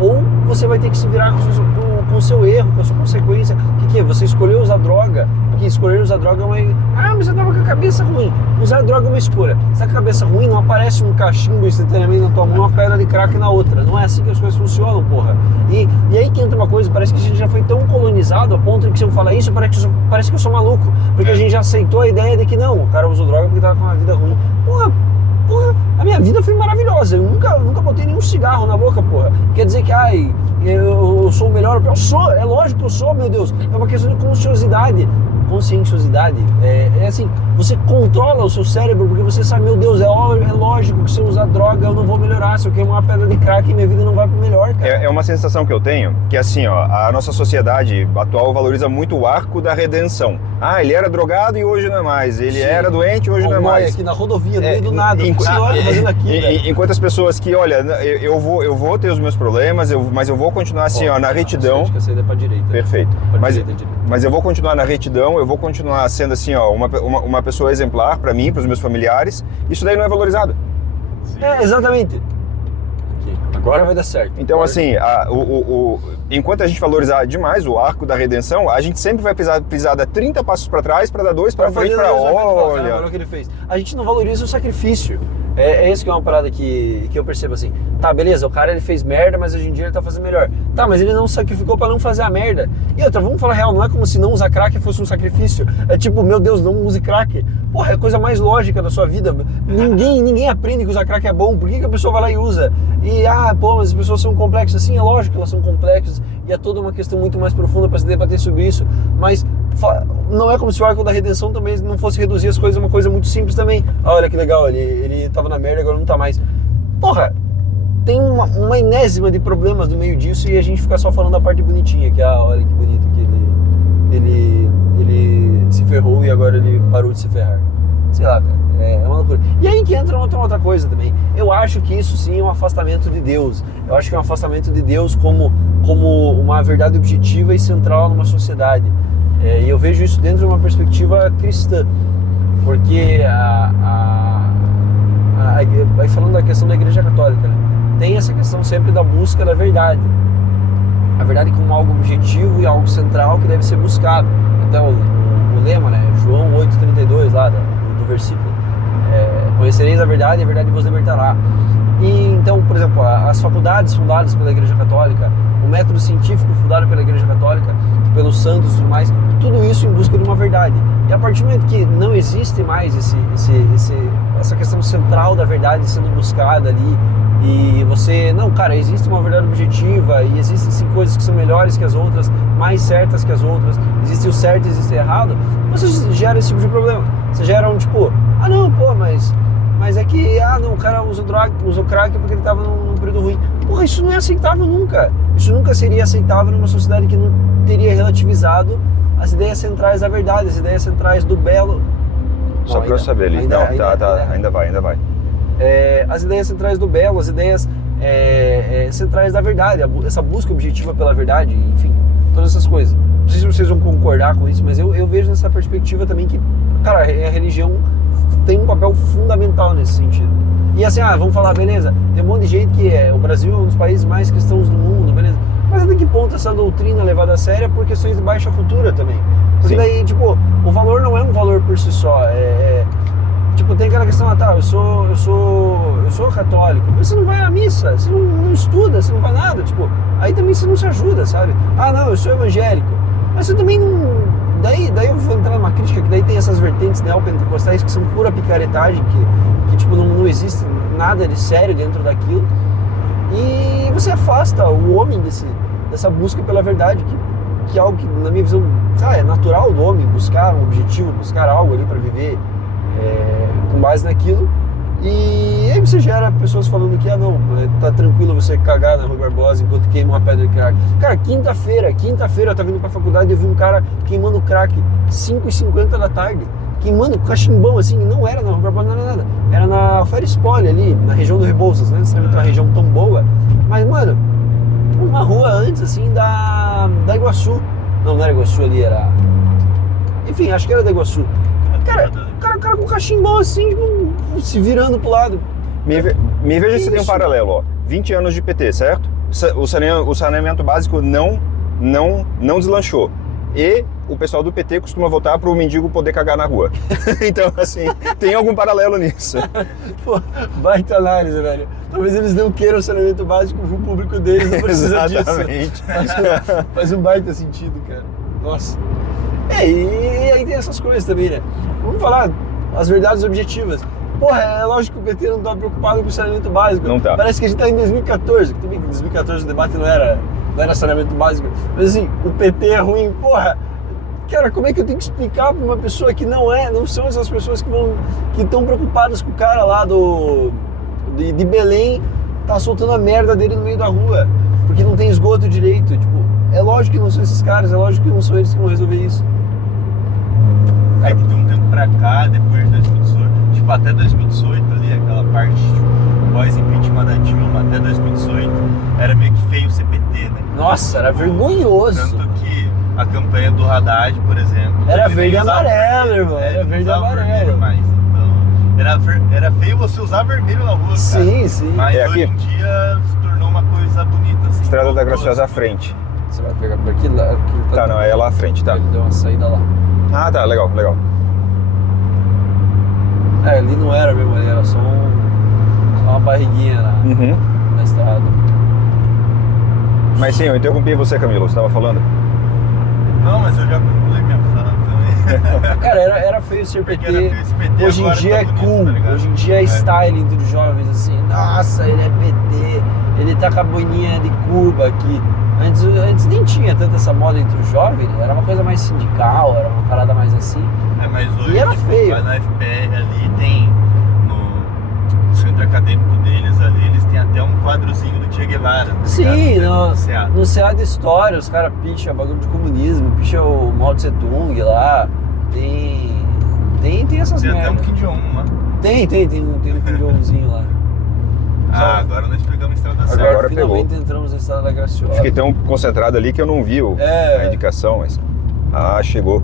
ou você vai ter que se virar com o seu erro, com a sua consequência. O que é? Você escolheu usar droga, porque escolher usar droga é uma... mas você tava com a cabeça ruim. Usar droga é uma escolha. Se tá com a cabeça ruim, não aparece um cachimbo instantaneamente na tua mão, uma pedra de crack na outra. Não é assim que as coisas funcionam, porra. E aí que entra uma coisa, parece que a gente já foi tão colonizado a ponto de que se eu falar isso, parece que eu sou maluco. Porque a gente já aceitou a ideia de que não, o cara usou droga porque tava com uma vida ruim. Porra, a minha vida foi maravilhosa. Eu nunca botei nenhum cigarro na boca, porra. Quer dizer que, eu sou o melhor. Eu sou, é lógico que eu sou, meu Deus. É uma questão de conscienciosidade. É assim, você controla o seu cérebro porque você sabe, meu Deus, é lógico que se eu usar droga eu não vou melhorar. Se eu queimar uma pedra de crack, minha vida não vai pro melhor, cara. É uma sensação que eu tenho, que assim, ó, a nossa sociedade atual valoriza muito o arco da redenção. Ele era drogado e hoje não é mais. Ele era doente e hoje não é mais. Aqui na rodovia, no meio do nada. Fazendo aqui, enquanto as pessoas que, olha, eu vou ter os meus problemas, mas eu vou continuar assim, na retidão. Acho que a saída é pra direita. Perfeito. Direita. Mas eu vou continuar na retidão, eu vou continuar sendo assim, uma pessoa exemplar para mim, para os meus familiares. Isso daí não é valorizado. Exatamente. Aqui. Agora vai dar certo. Então, assim, enquanto a gente valorizar demais o arco da redenção, a gente sempre vai precisar dar 30 passos para trás para dar 2 para frente, para olha. O que ele fez. A gente não valoriza o sacrifício. É isso que é uma parada que eu percebo assim. Tá, beleza, o cara ele fez merda, mas hoje em dia ele tá fazendo melhor. Tá, mas ele não sacrificou pra não fazer a merda. E outra, vamos falar real, não é como se não usar crack fosse um sacrifício. É tipo, meu Deus, não use crack. Porra, é a coisa mais lógica da sua vida. Ninguém aprende que usar crack é bom. Por que a pessoa vai lá e usa? E, pô, mas as pessoas são complexas. Sim, é lógico que elas são complexas e é toda uma questão muito mais profunda para se debater sobre isso, mas não é como se o arco da redenção também não fosse reduzir as coisas a uma coisa muito simples também. Olha que legal, ele tava na merda, agora não tá mais. Porra, tem uma enésima de problemas no meio disso e a gente fica só falando da parte bonitinha, que olha que bonito que ele se ferrou e agora ele parou de se ferrar. Sei lá, cara, é uma loucura. E aí que entra outra coisa também. Eu acho que isso sim é um afastamento de Deus. Eu acho que é um afastamento de Deus como uma verdade objetiva e central numa sociedade. E eu vejo isso dentro de uma perspectiva cristã. Porque aí falando da questão da Igreja Católica, né? Tem essa questão sempre da busca da verdade. A verdade como algo objetivo e algo central que deve ser buscado. Até o lema, né? João 8,32 lá do versículo. Conhecereis a verdade e a verdade vos libertará. E então, por exemplo, as faculdades fundadas pela Igreja Católica, o método científico fundado pela Igreja Católica, pelos santos e tudo mais, tudo isso em busca de uma verdade. E a partir do momento que não existe mais essa questão central da verdade sendo buscada ali, e você, não, cara, existe uma verdade objetiva e existem sim coisas que são melhores que as outras, mais certas que as outras, existe o certo e existe o errado, você gera esse tipo de problema. Você gera um tipo, não, pô, mas é que, não, o cara usou crack porque ele tava num período ruim. Porra, isso não é aceitável nunca. Isso nunca seria aceitável numa sociedade que não teria relativizado as ideias centrais da verdade, as ideias centrais do belo. Só para eu saber ali. Ainda vai. As ideias centrais do belo, as ideias centrais da verdade, essa busca objetiva pela verdade, enfim, todas essas coisas. Não sei se vocês vão concordar com isso, mas eu vejo nessa perspectiva também que, cara, a religião tem um papel fundamental nesse sentido. E assim, vamos falar, beleza, tem um monte de gente que o Brasil é um dos países mais cristãos do mundo, beleza, mas até que ponto essa doutrina é levada a sério por questões de baixa cultura também? Porque daí, tipo, o valor não é um valor por si só, tipo, tem aquela questão, eu sou católico, mas você não vai à missa, você não estuda, você não vai nada, tipo, aí também você não se ajuda, sabe? Não, eu sou evangélico, mas você também não... Daí eu vou entrar numa crítica, que daí tem essas vertentes neopentecostais que são pura picaretagem, que tipo, não existe nada de sério dentro daquilo, e você afasta o homem dessa busca pela verdade, que é algo que, na minha visão, é natural do homem buscar um objetivo, buscar algo ali para viver com base naquilo. E aí você gera pessoas falando que não, tá tranquilo você cagar na Rua Barbosa enquanto queima uma pedra de crack. Cara, quinta-feira eu tava vindo pra faculdade e eu vi um cara queimando crack 5h50 da tarde, queimando cachimbão assim, não era na Rua Barbosa, não era nada, era na Feira Espólio ali, na região do Rebouças, né? Não é uma região tão boa, mas mano, uma rua antes assim da Iguaçu, não era Iguaçu ali, era, enfim, acho que era da Iguaçu. Cara com cachimbão assim, tipo, se virando pro lado. Me veja se tem um paralelo, ó. 20 anos de PT, certo? O saneamento básico não deslanchou. E o pessoal do PT costuma votar pro mendigo poder cagar na rua. Então, assim, tem algum paralelo nisso. Pô, baita análise, velho. Talvez eles não queiram o saneamento básico pro público deles, não precisa Exatamente. disso. Faz um baita sentido, cara. Nossa. E aí tem essas coisas também, né? Vamos falar as verdades objetivas. Porra, é lógico que o PT não tá preocupado com o saneamento básico. Não tá. Parece que a gente tá em 2014, que também em 2014 o debate não era saneamento básico. Mas assim, o PT é ruim, porra. Cara, como é que eu tenho que explicar pra uma pessoa que não são essas pessoas que estão preocupadas com o cara lá de Belém, tá soltando a merda dele no meio da rua, porque não tem esgoto direito, tipo, é lógico que não são esses caras, é lógico que não são eles que vão resolver isso. É que de um tempo pra cá, depois de 2018, tipo, até 2018 ali, aquela parte, tipo, pós-impeachment da Dilma, até 2018, era meio que feio o CPT, né? Nossa, era vergonhoso. Tanto que a campanha do Haddad, por exemplo... Era verde e amarelo, irmão, era verde e amarelo. Mais, então, era feio você usar vermelho na rua, sim, cara. Sim. Mas aqui. hoje em dia se tornou uma coisa bonita, assim. Estrada da Graciosa à frente. Você vai pegar por aqui, lá. Tá, não, é lá à frente, tá. Ele deu uma saída lá. Ah, tá, legal. Ali não era mesmo, ali era só uma barriguinha na estrada. Mas sim, eu interrompi você, Camilo, você tava falando? Não, mas eu já concluí minha fala também. Cara, era feio ser PT. Era feio esse PT, hoje em dia tá é bonito, cool, tá ligado? hoje em dia é style entre os jovens, assim, nossa, ele é PT, ele tá com a boininha de Cuba aqui. Antes nem tinha tanta essa moda entre os jovens, era uma coisa mais sindical, era uma parada mais assim. Mas hoje, E era feio. Vai na FPR ali, tem no centro acadêmico deles ali, eles têm até um quadrozinho do Che Guevara. Tá Sim, ligado? no CA de História, os caras picham bagulho de comunismo, picham o Mao Tse Tung lá, tem essas Tem até um merdas. Kim Jong-un lá. Tem um Kim Jong-unzinho lá. Agora nós pegamos a estrada certa. Agora Agora finalmente pegou. entramos na Estrada da Graciosa. Fiquei tão concentrado ali que eu não vi a indicação, mas... Ah, chegou.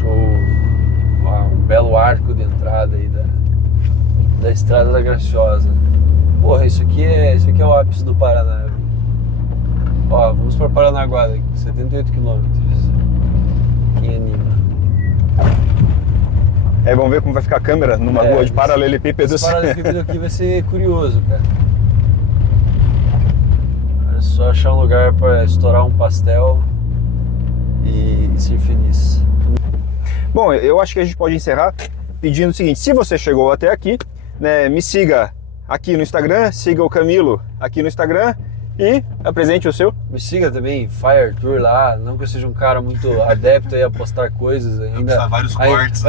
Show. Um belo arco de entrada aí da Estrada da Graciosa. Porra, isso aqui é o ápice do Paraná. Viu? Ó, vamos para Paranaguá, 78 quilômetros. Quem anima? Vamos ver como vai ficar a câmera numa rua de paralelepípedos. Esse paralelepípedo aqui vai ser curioso, cara. É só achar um lugar para estourar um pastel e ser feliz. Bom, eu acho que a gente pode encerrar pedindo o seguinte: se você chegou até aqui, né, me siga aqui no Instagram, siga o Camilo aqui no Instagram e apresente o seu. Me siga também, Fire Tour lá, não que eu seja um cara muito adepto aí a postar coisas ainda. Vários cortes.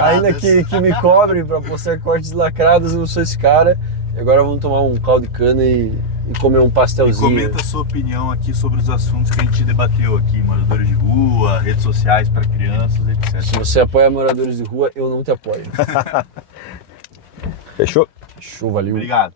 Ainda que me cobrem para postar cortes lacrados, eu não sou esse cara. E agora vamos tomar um caldo de cana e comer um E pastelzinho. comenta a sua opinião aqui sobre os assuntos que a gente debateu aqui, moradores de rua, redes sociais para crianças, etc. Se você apoia moradores de rua, eu não te apoio. Fechou? Show, valeu. Obrigado.